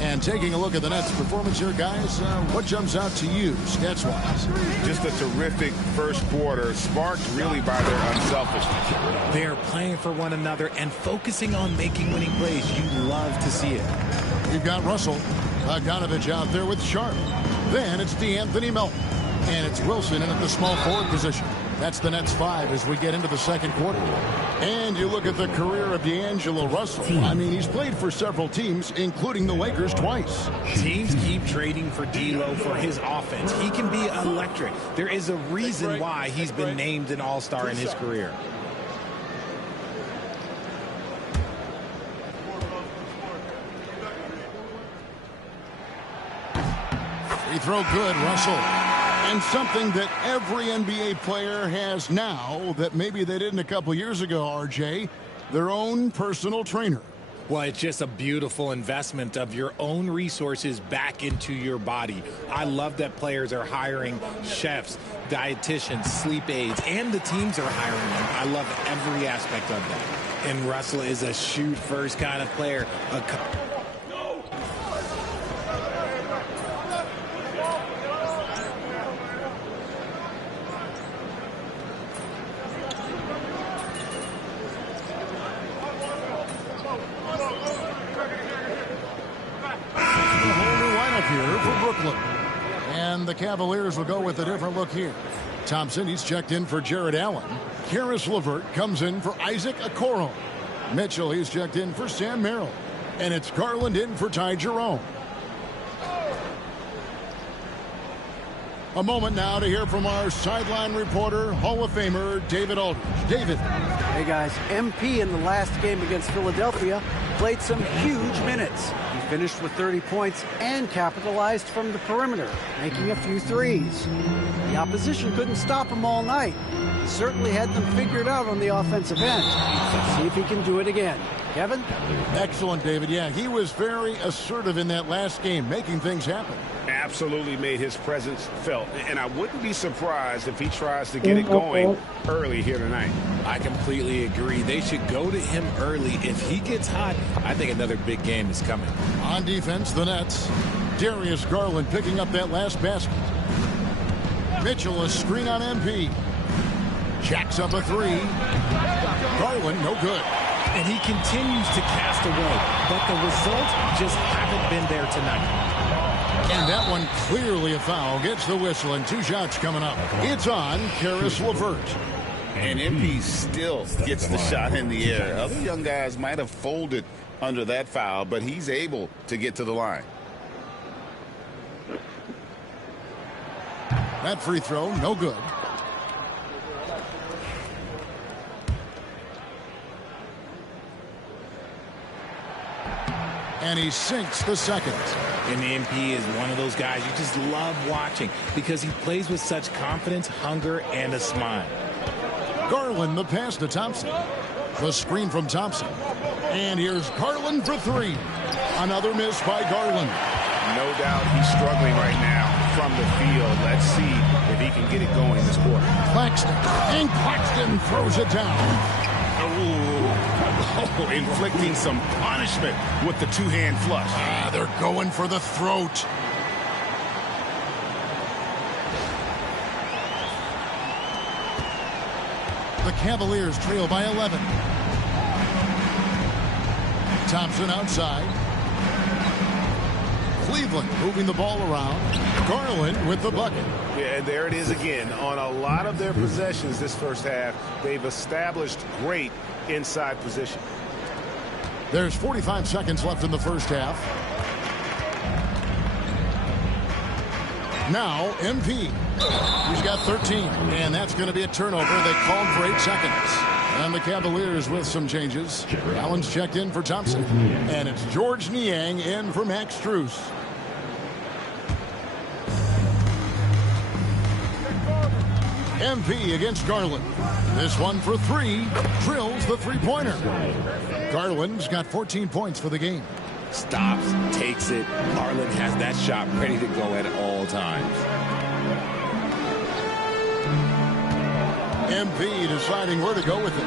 And taking a look at the Nets' performance here, guys, what jumps out to you, stats-wise? Just a terrific first quarter, sparked really by their unselfishness. They're playing for one another and focusing on making winning plays. You love to see it. You've got Russell, Bogdanovich out there with Sharp. Then it's DeAnthony Melton. And it's Wilson in at the small forward position. That's the Nets 5 as we get into the second quarter. And you look at the career of D'Angelo Russell. I mean, he's played for several teams, including the Lakers twice. Teams keep trading for D'Lo for his offense. He can be electric. There is a reason why he's been named an all-star in his career. Free throw good, Russell. And something that every NBA player has now that maybe they didn't a couple years ago, RJ, their own personal trainer. Well, it's just a beautiful investment of your own resources back into your body. I love that players are hiring chefs, dietitians, sleep aides, and the teams are hiring them. I love every aspect of that. And Russell is a shoot-first kind of player. And the Cavaliers will go with a different look here. Thompson, he's checked in for Jared Allen. Karis LeVert comes in for Isaac Okoro. Mitchell, he's checked in for Sam Merrill. And it's Garland in for Ty Jerome. A moment now to hear from our sideline reporter, Hall of Famer David Aldridge. David. Hey guys, MP in the last game against Philadelphia played some huge minutes. He finished with 30 points and capitalized from the perimeter, making a few threes. The opposition couldn't stop him all night. He certainly had them figured out on the offensive end. Let's see if he can do it again. Kevin? Excellent, David. Yeah, he was very assertive in that last game, making things happen. Absolutely made his presence felt. And I wouldn't be surprised if he tries to get it going early here tonight. I completely agree. They should go to him early. If he gets hot, I think another big game is coming. On defense, the Nets. Darius Garland picking up that last basket. Mitchell, a screen on MP. Jacks up a three. Garland, no good. And he continues to cast away, but the results just haven't been there tonight. And that one clearly a foul. Gets the whistle, and 2 shots coming up. It's on Caris LeVert. And MP still gets the shot in the air. Other young guys might have folded under that foul, but he's able to get to the line. That free throw, no good. And he sinks the second. And MP is one of those guys you just love watching because he plays with such confidence, hunger, and a smile. Garland, the pass to Thompson. The screen from Thompson. And here's Garland for 3. Another miss by Garland. No doubt he's struggling right now from the field. Let's see if he can get it going this quarter. Claxton. And Claxton throws it down. Oh, inflicting some punishment with the 2-hand flush. They're going for the throat. The Cavaliers trail by 11. Thompson outside. Cleveland moving the ball around. Garland with the bucket. Yeah, and there it is again. On a lot of their possessions this first half, they've established great inside position. There's 45 seconds left in the first half. Now, MP. He's got 13, and that's going to be a turnover. They called for 8 seconds. And the Cavaliers with some changes. Allen's checked in for Thompson. And it's George Niang in for Max Strus. MP against Garland. This one for 3. Drills the three-pointer. Garland's got 14 points for the game. Stops, takes it. Garland has that shot ready to go at all times. MP deciding where to go with it.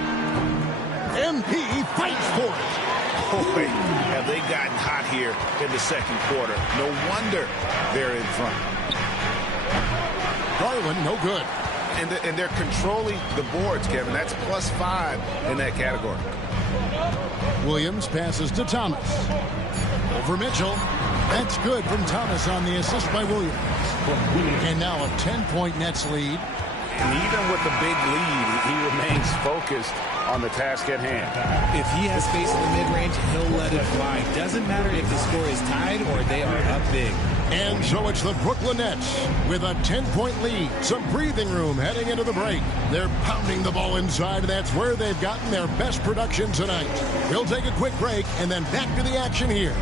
MP fights for it. Boy, have they gotten hot here in the second quarter. No wonder they're in front. Garland, no good. And they're controlling the boards, Kevin. That's +5 in that category. Williams passes to Thomas. Over Mitchell. That's good from Thomas on the assist by Williams. And now a 10-point Nets lead. And even with the big lead, he remains focused on the task at hand. If he has space in the mid-range, he'll let it fly. Doesn't matter if the score is tied or they are up big. And so it's the Brooklyn Nets with a 10-point lead. Some breathing room heading into the break. They're pounding the ball inside. That's where they've gotten their best production tonight. We'll take a quick break and then back to the action here.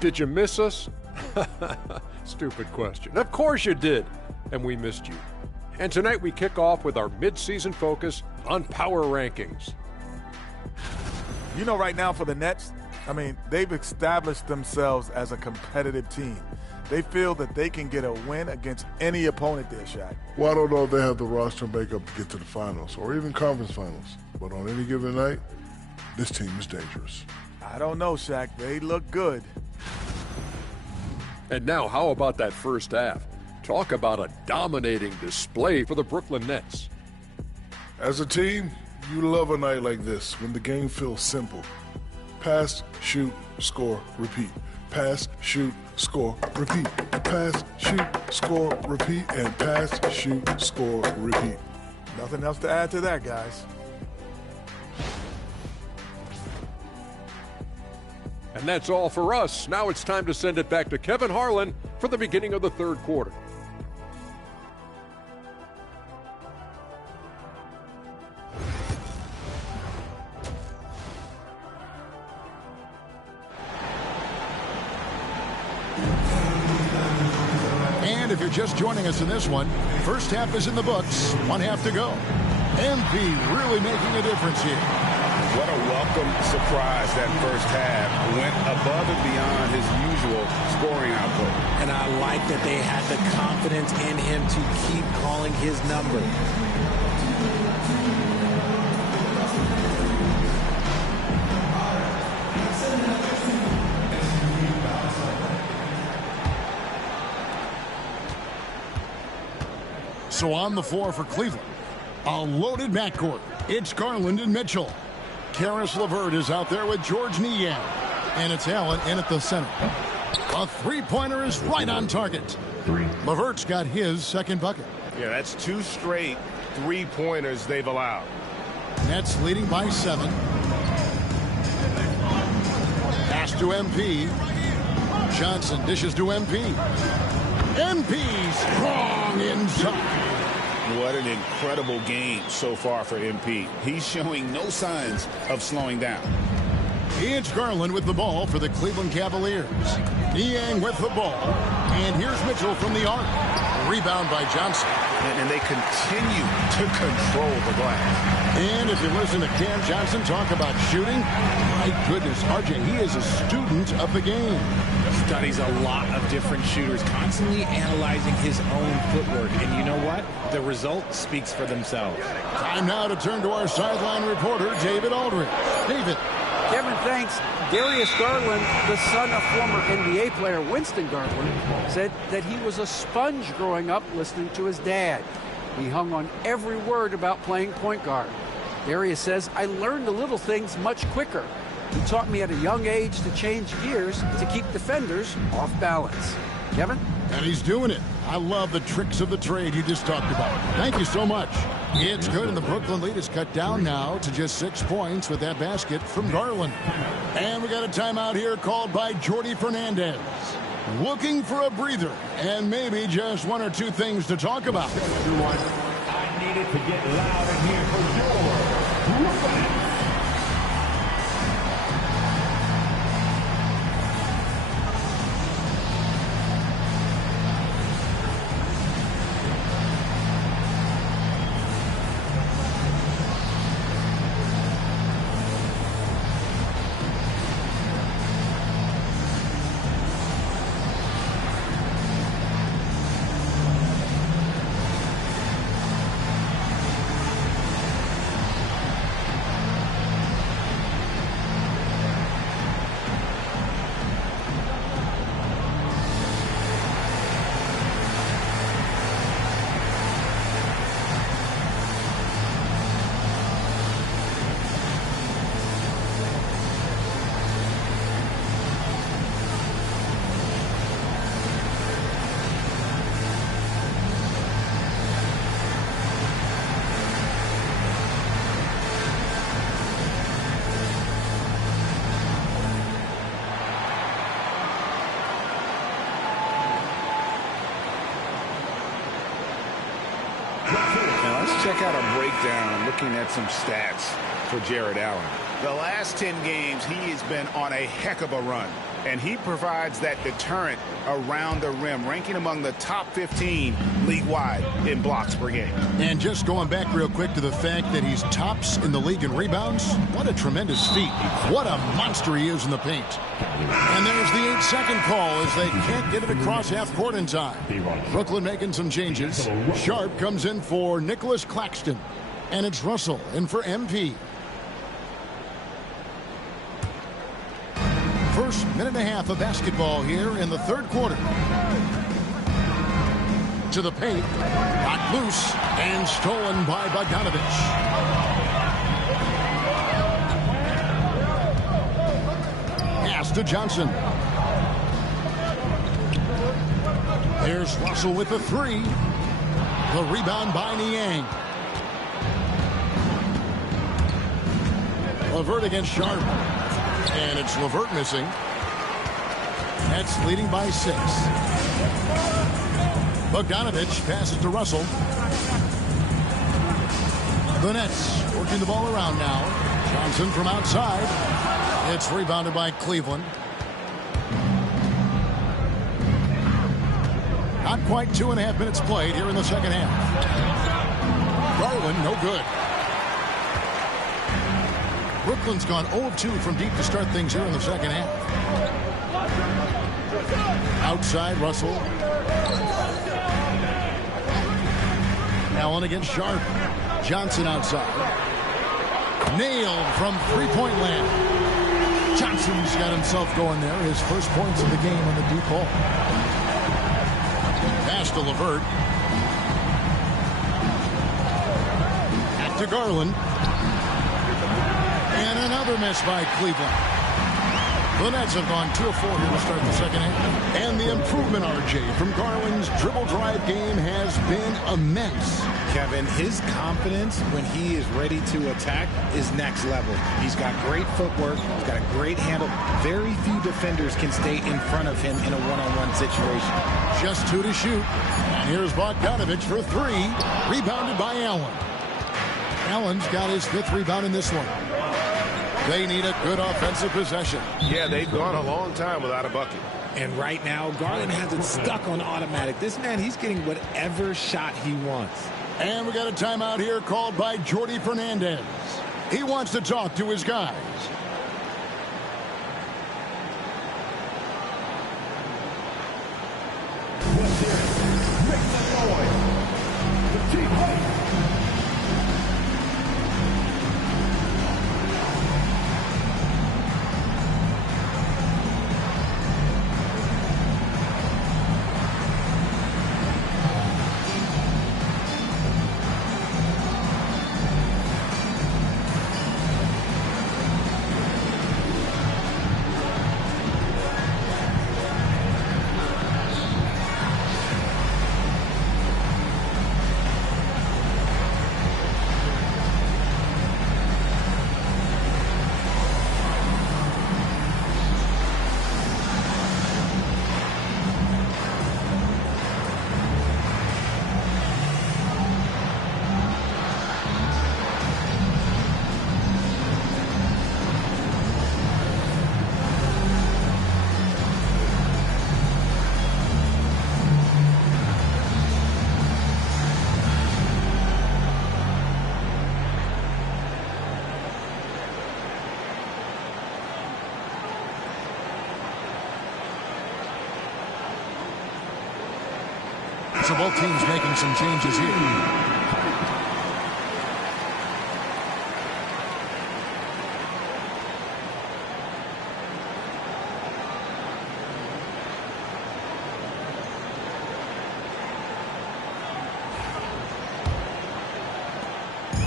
Did you miss us? Stupid question. Of course you did. And we missed you. And tonight we kick off with our mid-season focus on power rankings. You know, right now for the Nets, I mean, they've established themselves as a competitive team. They feel that they can get a win against any opponent there, Shaq. Well, I don't know if they have the roster makeup to get to the finals or even conference finals. But on any given night, this team is dangerous. I don't know, Shaq. They look good. And now, how about that first half? Talk about a dominating display for the Brooklyn Nets. As a team, you love a night like this when the game feels simple. Pass, shoot, score, repeat. pass, shoot, score, repeat. Pass, shoot, score, repeat, and pass, shoot, score, repeat. Nothing else to add to that, guys. And that's all for us. Now it's time to send it back to Kevin Harlan for the beginning of the third quarter. And if you're just joining us in this one, first half is in the books, 1 half to go. MP really making a difference here. What a welcome surprise that first half. Went above and beyond his usual scoring output. And I like that they had the confidence in him to keep calling his number. So on the floor for Cleveland, a loaded backcourt. It's Garland and Mitchell. Karis LeVert is out there with George Niang. And it's Allen in at the center. A three-pointer is right on target. LeVert's got his second bucket. Yeah, that's 2 straight three-pointers they've allowed. Nets leading by 7. Pass to MP. Johnson dishes to MP. MP strong inside. What an incredible game so far for MP. He's showing no signs of slowing down. It's Garland with the ball for the Cleveland Cavaliers. Niang with the ball. And here's Mitchell from the arc. Rebound by Johnson. And they continue to control the glass. And if you listen to Cam Johnson talk about shooting, my goodness, RJ, he is a student of the game. Studies a lot of different shooters, constantly analyzing his own footwork. And you know what? The result speaks for themselves. Time now to turn to our sideline reporter, David Aldridge. David. Kevin, thanks. Darius Garland, the son of former NBA player Winston Garland, said that he was a sponge growing up listening to his dad. He hung on every word about playing point guard. Darius says, I learned the little things much quicker. He taught me at a young age to change gears to keep defenders off balance. Kevin? And he's doing it. I love the tricks of the trade you just talked about. Thank you so much. It's good, and the Brooklyn lead is cut down now to just 6 points with that basket from Garland. And we got a timeout here called by Jordi Fernandez. Looking for a breather and maybe just 1 or 2 things to talk about. I needed to get loud in here for your Now let's check out a breakdown looking at some stats for Jared Allen. The last 10 games, he has been on a heck of a run, and he provides that deterrent around the rim, ranking among the top 15 league-wide in blocks per game. And just going back real quick to the fact that he's tops in the league in rebounds, what a tremendous feat. What a monster he is in the paint. And there's the 8-second call as they can't get it across half court in time. Brooklyn making some changes. Sharp comes in for Nicholas Claxton. And it's Russell in for MP. First minute and a half of basketball here in the third quarter. To the paint. Knocked loose and stolen by Bogdanovich. Pass to Johnson. Here's Russell with the three. The rebound by Niang. LeVert against Sharp. And it's LeVert missing. Nets leading by 6. Bogdanovich passes to Russell. The Nets working the ball around now. Johnson from outside. It's rebounded by Cleveland. Not quite 2.5 minutes played here in the second half. Garland, no good. Brooklyn's gone 0 of 2 from deep to start things here in the second half. Outside, Russell. Allen against Sharp. Johnson outside. Nailed from three-point land. Johnson's got himself going there. His first points of the game on the deep ball. Pass to LeVert. Back to Garland. And another miss by Cleveland. The Nets have gone 2 of 4 here to start the second half. And the improvement, RJ, from Garland's dribble drive game has been immense. Kevin, his confidence when he is ready to attack is next level. He's got great footwork. He's got a great handle. Very few defenders can stay in front of him in a one-on-one situation. Just 2 to shoot. And here's Bogdanovich for 3. Rebounded by Allen. Allen's got his 5th rebound in this one. They need a good offensive possession. Yeah, they've gone a long time without a bucket. And right now, Garland has it stuck on automatic. This man, he's getting whatever shot he wants. And we got a timeout here called by Jordi Fernandez. He wants to talk to his guys. Let's hear it. Make some noise. The team fight. So both teams making some changes here.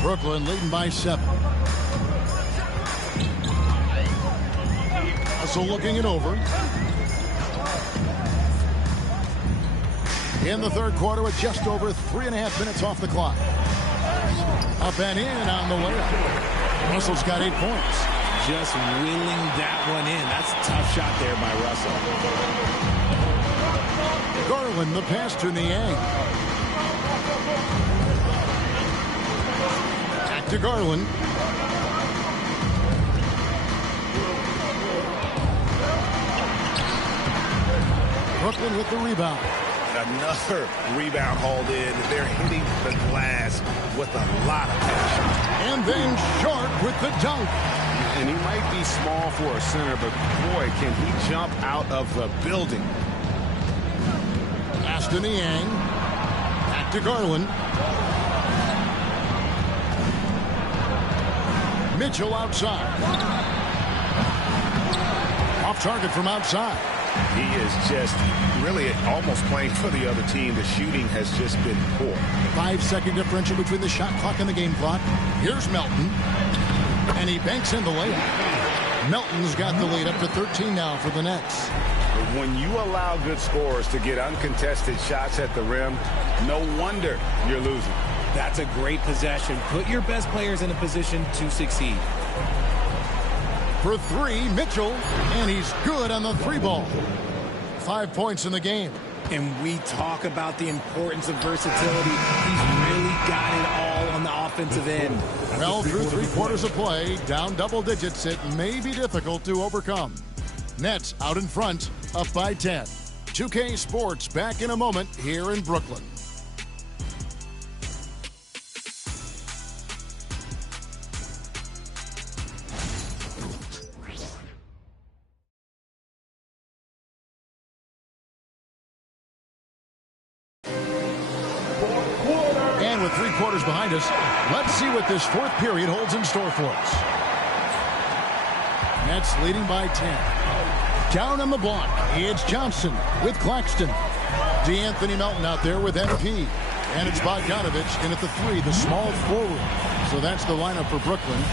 Brooklyn leading by 7. Russell looking it over. In the third quarter with just over 3.5 minutes off the clock. Up and in on the way. Russell's got 8 points. Just wheeling that one in. That's a tough shot there by Russell. Garland, the pass to Niang. Back to Garland. Brooklyn with the rebound. Another rebound hauled in. They're hitting the glass with a lot of passion. And then Sharp with the dunk. And he might be small for a center, but boy, can he jump out of the building. Pass to Niang. Back to Garland. Mitchell outside. Off target from outside. He is just really almost playing for the other team. The shooting has just been poor. 5-second differential between the shot clock and the game clock. Here's Melton. And he banks in the layup. Melton's got the lead up to 13 now for the Nets. When you allow good scorers to get uncontested shots at the rim, no wonder you're losing. That's a great possession. Put your best players in a position to succeed. For three, Mitchell, and he's good on the three ball. 5 points in the game. And we talk about the importance of versatility. He's really got it all on the offensive end. Well, through 3 quarters of play, down double digits, it may be difficult to overcome. Nets out in front, up by 10. 2K Sports back in a moment here in Brooklyn. And with 3 quarters behind us, let's see what this fourth period holds in store for us. Nets leading by 10. Down on the block, it's Johnson with Claxton. DeAnthony Melton out there with MP. And it's Bogdanovich in at the 3, the small forward. So that's the lineup for Brooklyn.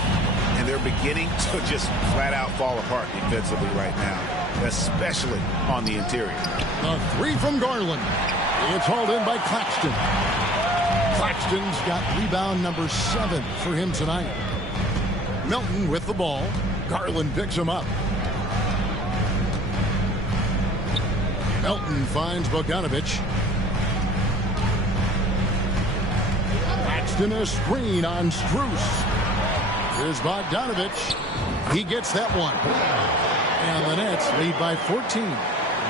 And they're beginning to just flat out fall apart defensively right now, especially on the interior. A 3 from Garland. It's hauled in by Claxton. Claxton's got rebound number 7 for him tonight. Melton with the ball. Garland picks him up. Melton finds Bogdanovich. Claxton a screen on Strus. Here's Bogdanovich. He gets that one. And the Nets lead by 14.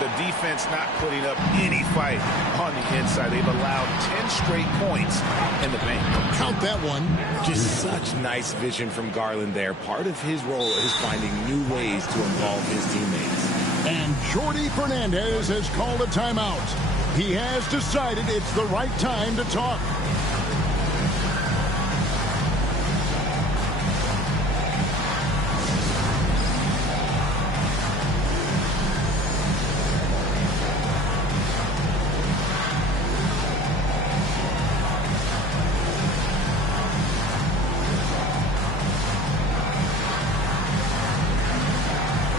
The defense not putting up any fight on the inside. They've allowed 10 straight points in the paint. Count that one. Just such nice vision from Garland there. Part of his role is finding new ways to involve his teammates. And Jordi Fernandez has called a timeout. He has decided it's the right time to talk.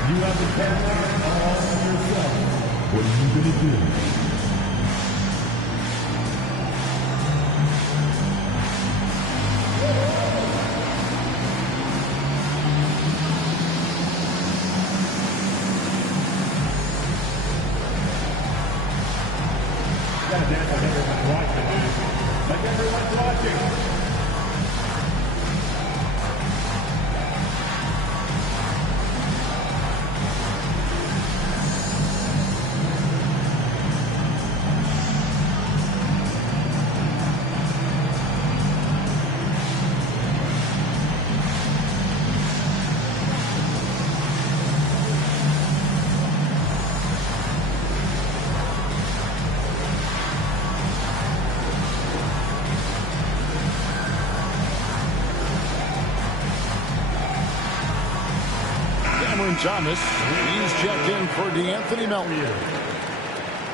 You have the camera all yourself. What are you going to do? Everyone's watching. Thomas, he's checked in for DeAnthony Melton.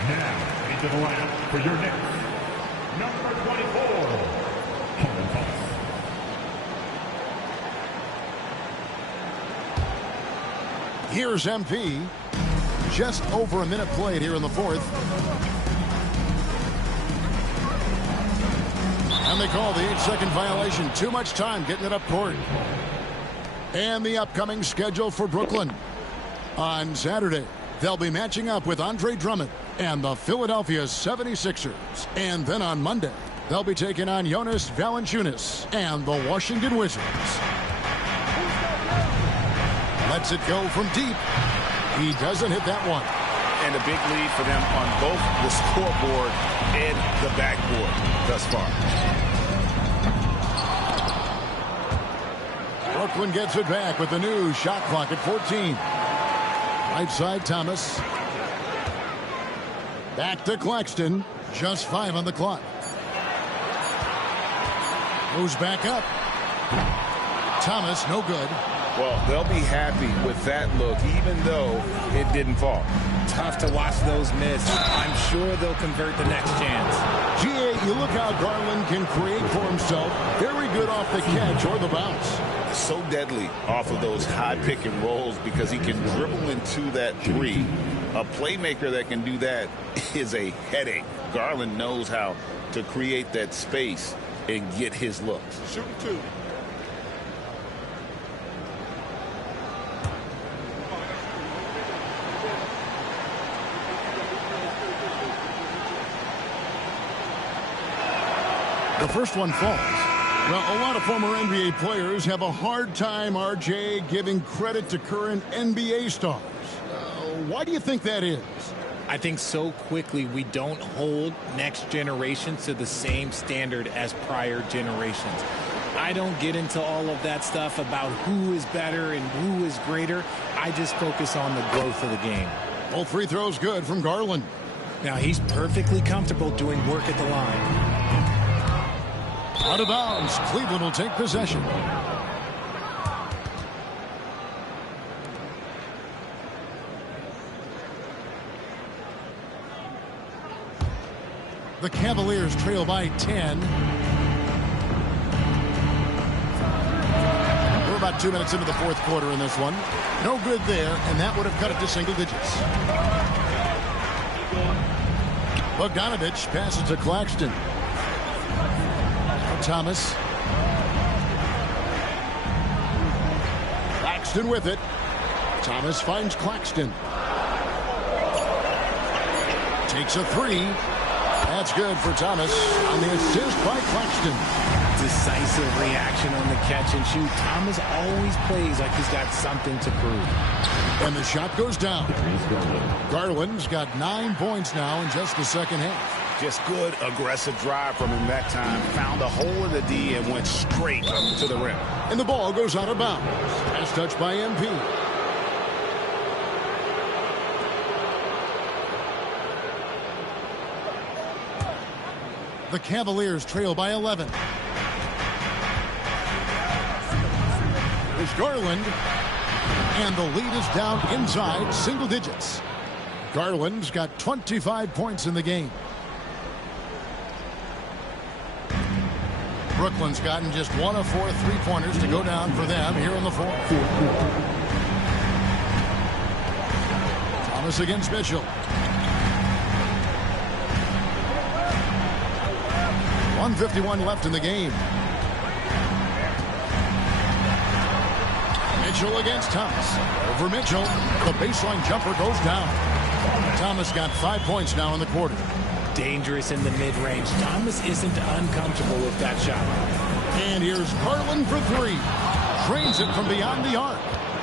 Now into the lineup for your next number 24, Holden Thomas. Here's MP. Just over a minute played here in the fourth. And they call the 8-second violation. Too much time getting it up court. And the upcoming schedule for Brooklyn. On Saturday, they'll be matching up with Andre Drummond and the Philadelphia 76ers. And then on Monday, they'll be taking on Jonas Valanciunas and the Washington Wizards. Lets it go from deep. He doesn't hit that one. And a big lead for them on both the scoreboard and the backboard thus far. Brooklyn gets it back with the new shot clock at 14. Right side, Thomas. Back to Claxton. Just 5 on the clock. Goes back up. Thomas, no good. Well, they'll be happy with that look, even though it didn't fall. Tough to watch those miss. I'm sure they'll convert the next chance. GA, you look how Garland can create for himself. Very good off the catch or the bounce. So deadly off of those high pick and rolls because he can dribble into that three. A playmaker that can do that is a headache. Garland knows how to create that space and get his looks. Shooting two. The first one falls. Well, a lot of former NBA players have a hard time, RJ, giving credit to current NBA stars. Why do you think that is? I think so quickly we don't hold next generations to the same standard as prior generations. I don't get into all of that stuff about who is better and who is greater. I just focus on the growth of the game. Both free throws good from Garland. Now he's perfectly comfortable doing work at the line. Out of bounds. Cleveland will take possession. The Cavaliers trail by 10. We're about 2 minutes into the fourth quarter in this one. No good there, and that would have cut it to single digits. Bogdanovich passes to Claxton. Thomas. Claxton with it. Thomas finds Claxton. Takes a three. That's good for Thomas on the assist by Claxton. Decisive reaction on the catch and shoot. Thomas always plays like he's got something to prove. And the shot goes down. Garland's got 9 points now in just the second half. Just good, aggressive drive from him that time. Found a hole in the D and went straight to the rim. And the ball goes out of bounds. Pass touched by MP. The Cavaliers trail by 11. There's Garland. And the lead is down inside single digits. Garland's got 25 points in the game. Brooklyn's gotten just 1 of 4 three-pointers to go down for them here in the fourth. Thomas against Mitchell. 1:51 left in the game. Mitchell against Thomas. Over Mitchell. The baseline jumper goes down. Thomas got 5 points now in the quarter. Dangerous in the mid-range. Thomas isn't uncomfortable with that shot. And here's Garland for three. Trains it from beyond the arc.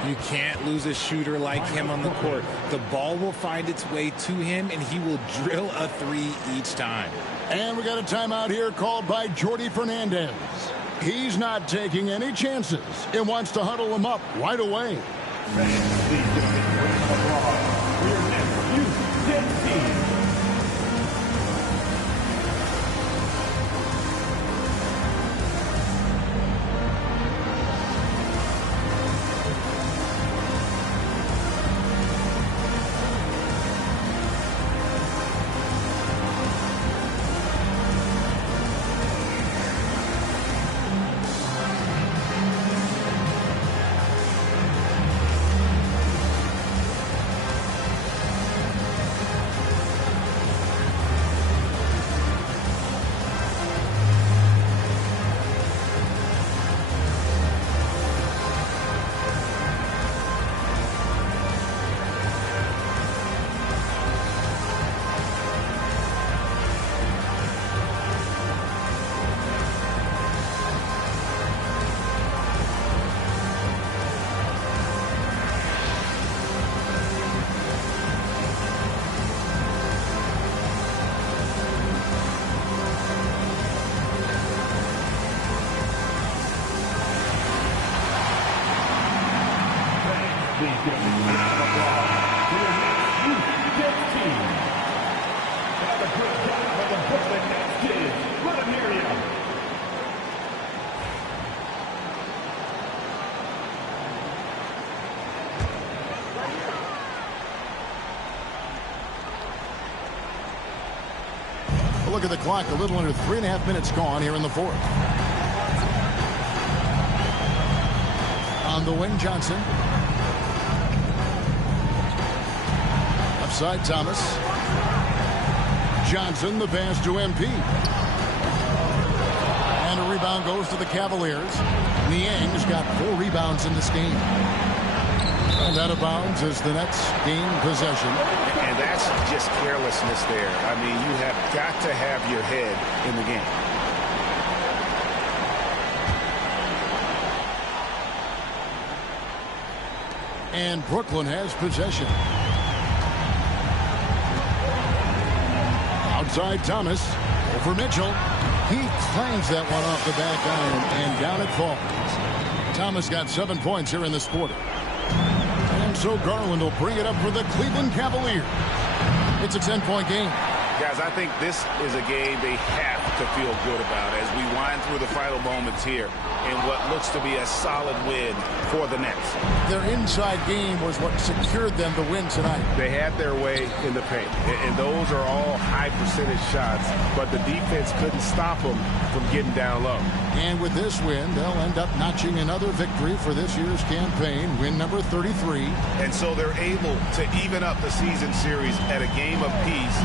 You can't lose a shooter like him on the court. The ball will find its way to him, and he will drill a three each time. And we got a timeout here called by Jordy Fernandez. He's not taking any chances and wants to huddle him up right away. look at the clock. A little under 3.5 minutes gone here in the fourth. On the wing, Johnson. Left side, Thomas. Johnson, the pass to MP. And a rebound goes to the Cavaliers. Niang's got 4 rebounds in this game. And out of bounds as the Nets gain possession. And that's just carelessness there. I mean, you have got to have your head in the game. And Brooklyn has possession. Outside Thomas. Over Mitchell. He clangs that one off the back iron, and down it falls. Thomas got 7 points here in this quarter. And so Garland will bring it up for the Cleveland Cavaliers. It's a 10-point game. Guys, I think this is a game they have to feel good about as we wind through the final moments here in what looks to be a solid win for the Nets. Their inside game was what secured them the win tonight. They had their way in the paint, and those are all high-percentage shots, but the defense couldn't stop them from getting down low. And with this win, they'll end up notching another victory for this year's campaign, win number 33. And so they're able to even up the season series at a game apiece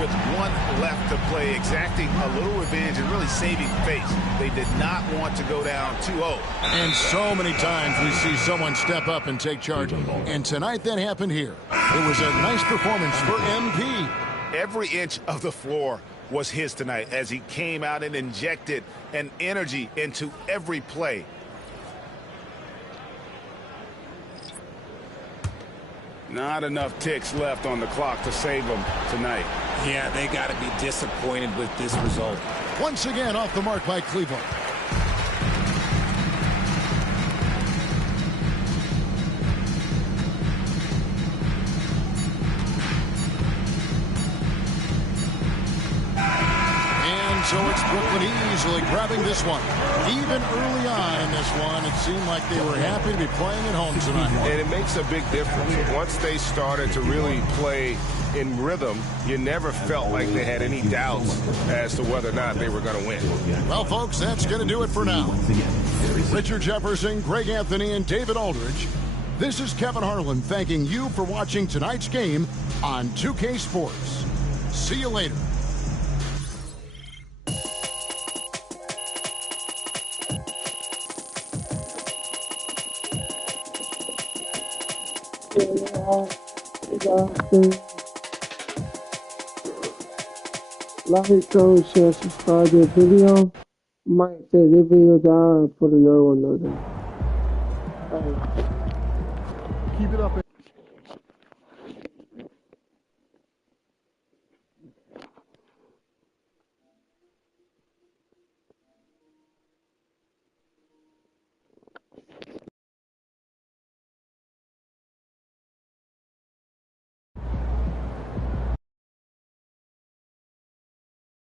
with 1 left to play, exacting a little revenge and really saving face. They did not want to go down 2-0. And so many times we see someone step up and take charge. And tonight that happened here. It was a nice performance for MP. Every inch of the floor was his tonight as he came out and injected an energy into every play. Not enough ticks left on the clock to save them tonight. Yeah, they got to be disappointed with this result. Once again off the mark by Cleveland. So it's Brooklyn easily grabbing this one. Even early on in this one, it seemed like they were happy to be playing at home tonight. And it makes a big difference. Once they started to really play in rhythm, you never felt like they had any doubts as to whether or not they were going to win. Well, folks, that's going to do it for now. Richard Jefferson, Greg Anthony, and David Aldridge. This is Kevin Harlan thanking you for watching tonight's game on 2K Sports. See you later. Like, comment, share, subscribe to the video. Might take this video down and put another one there. Keep it up.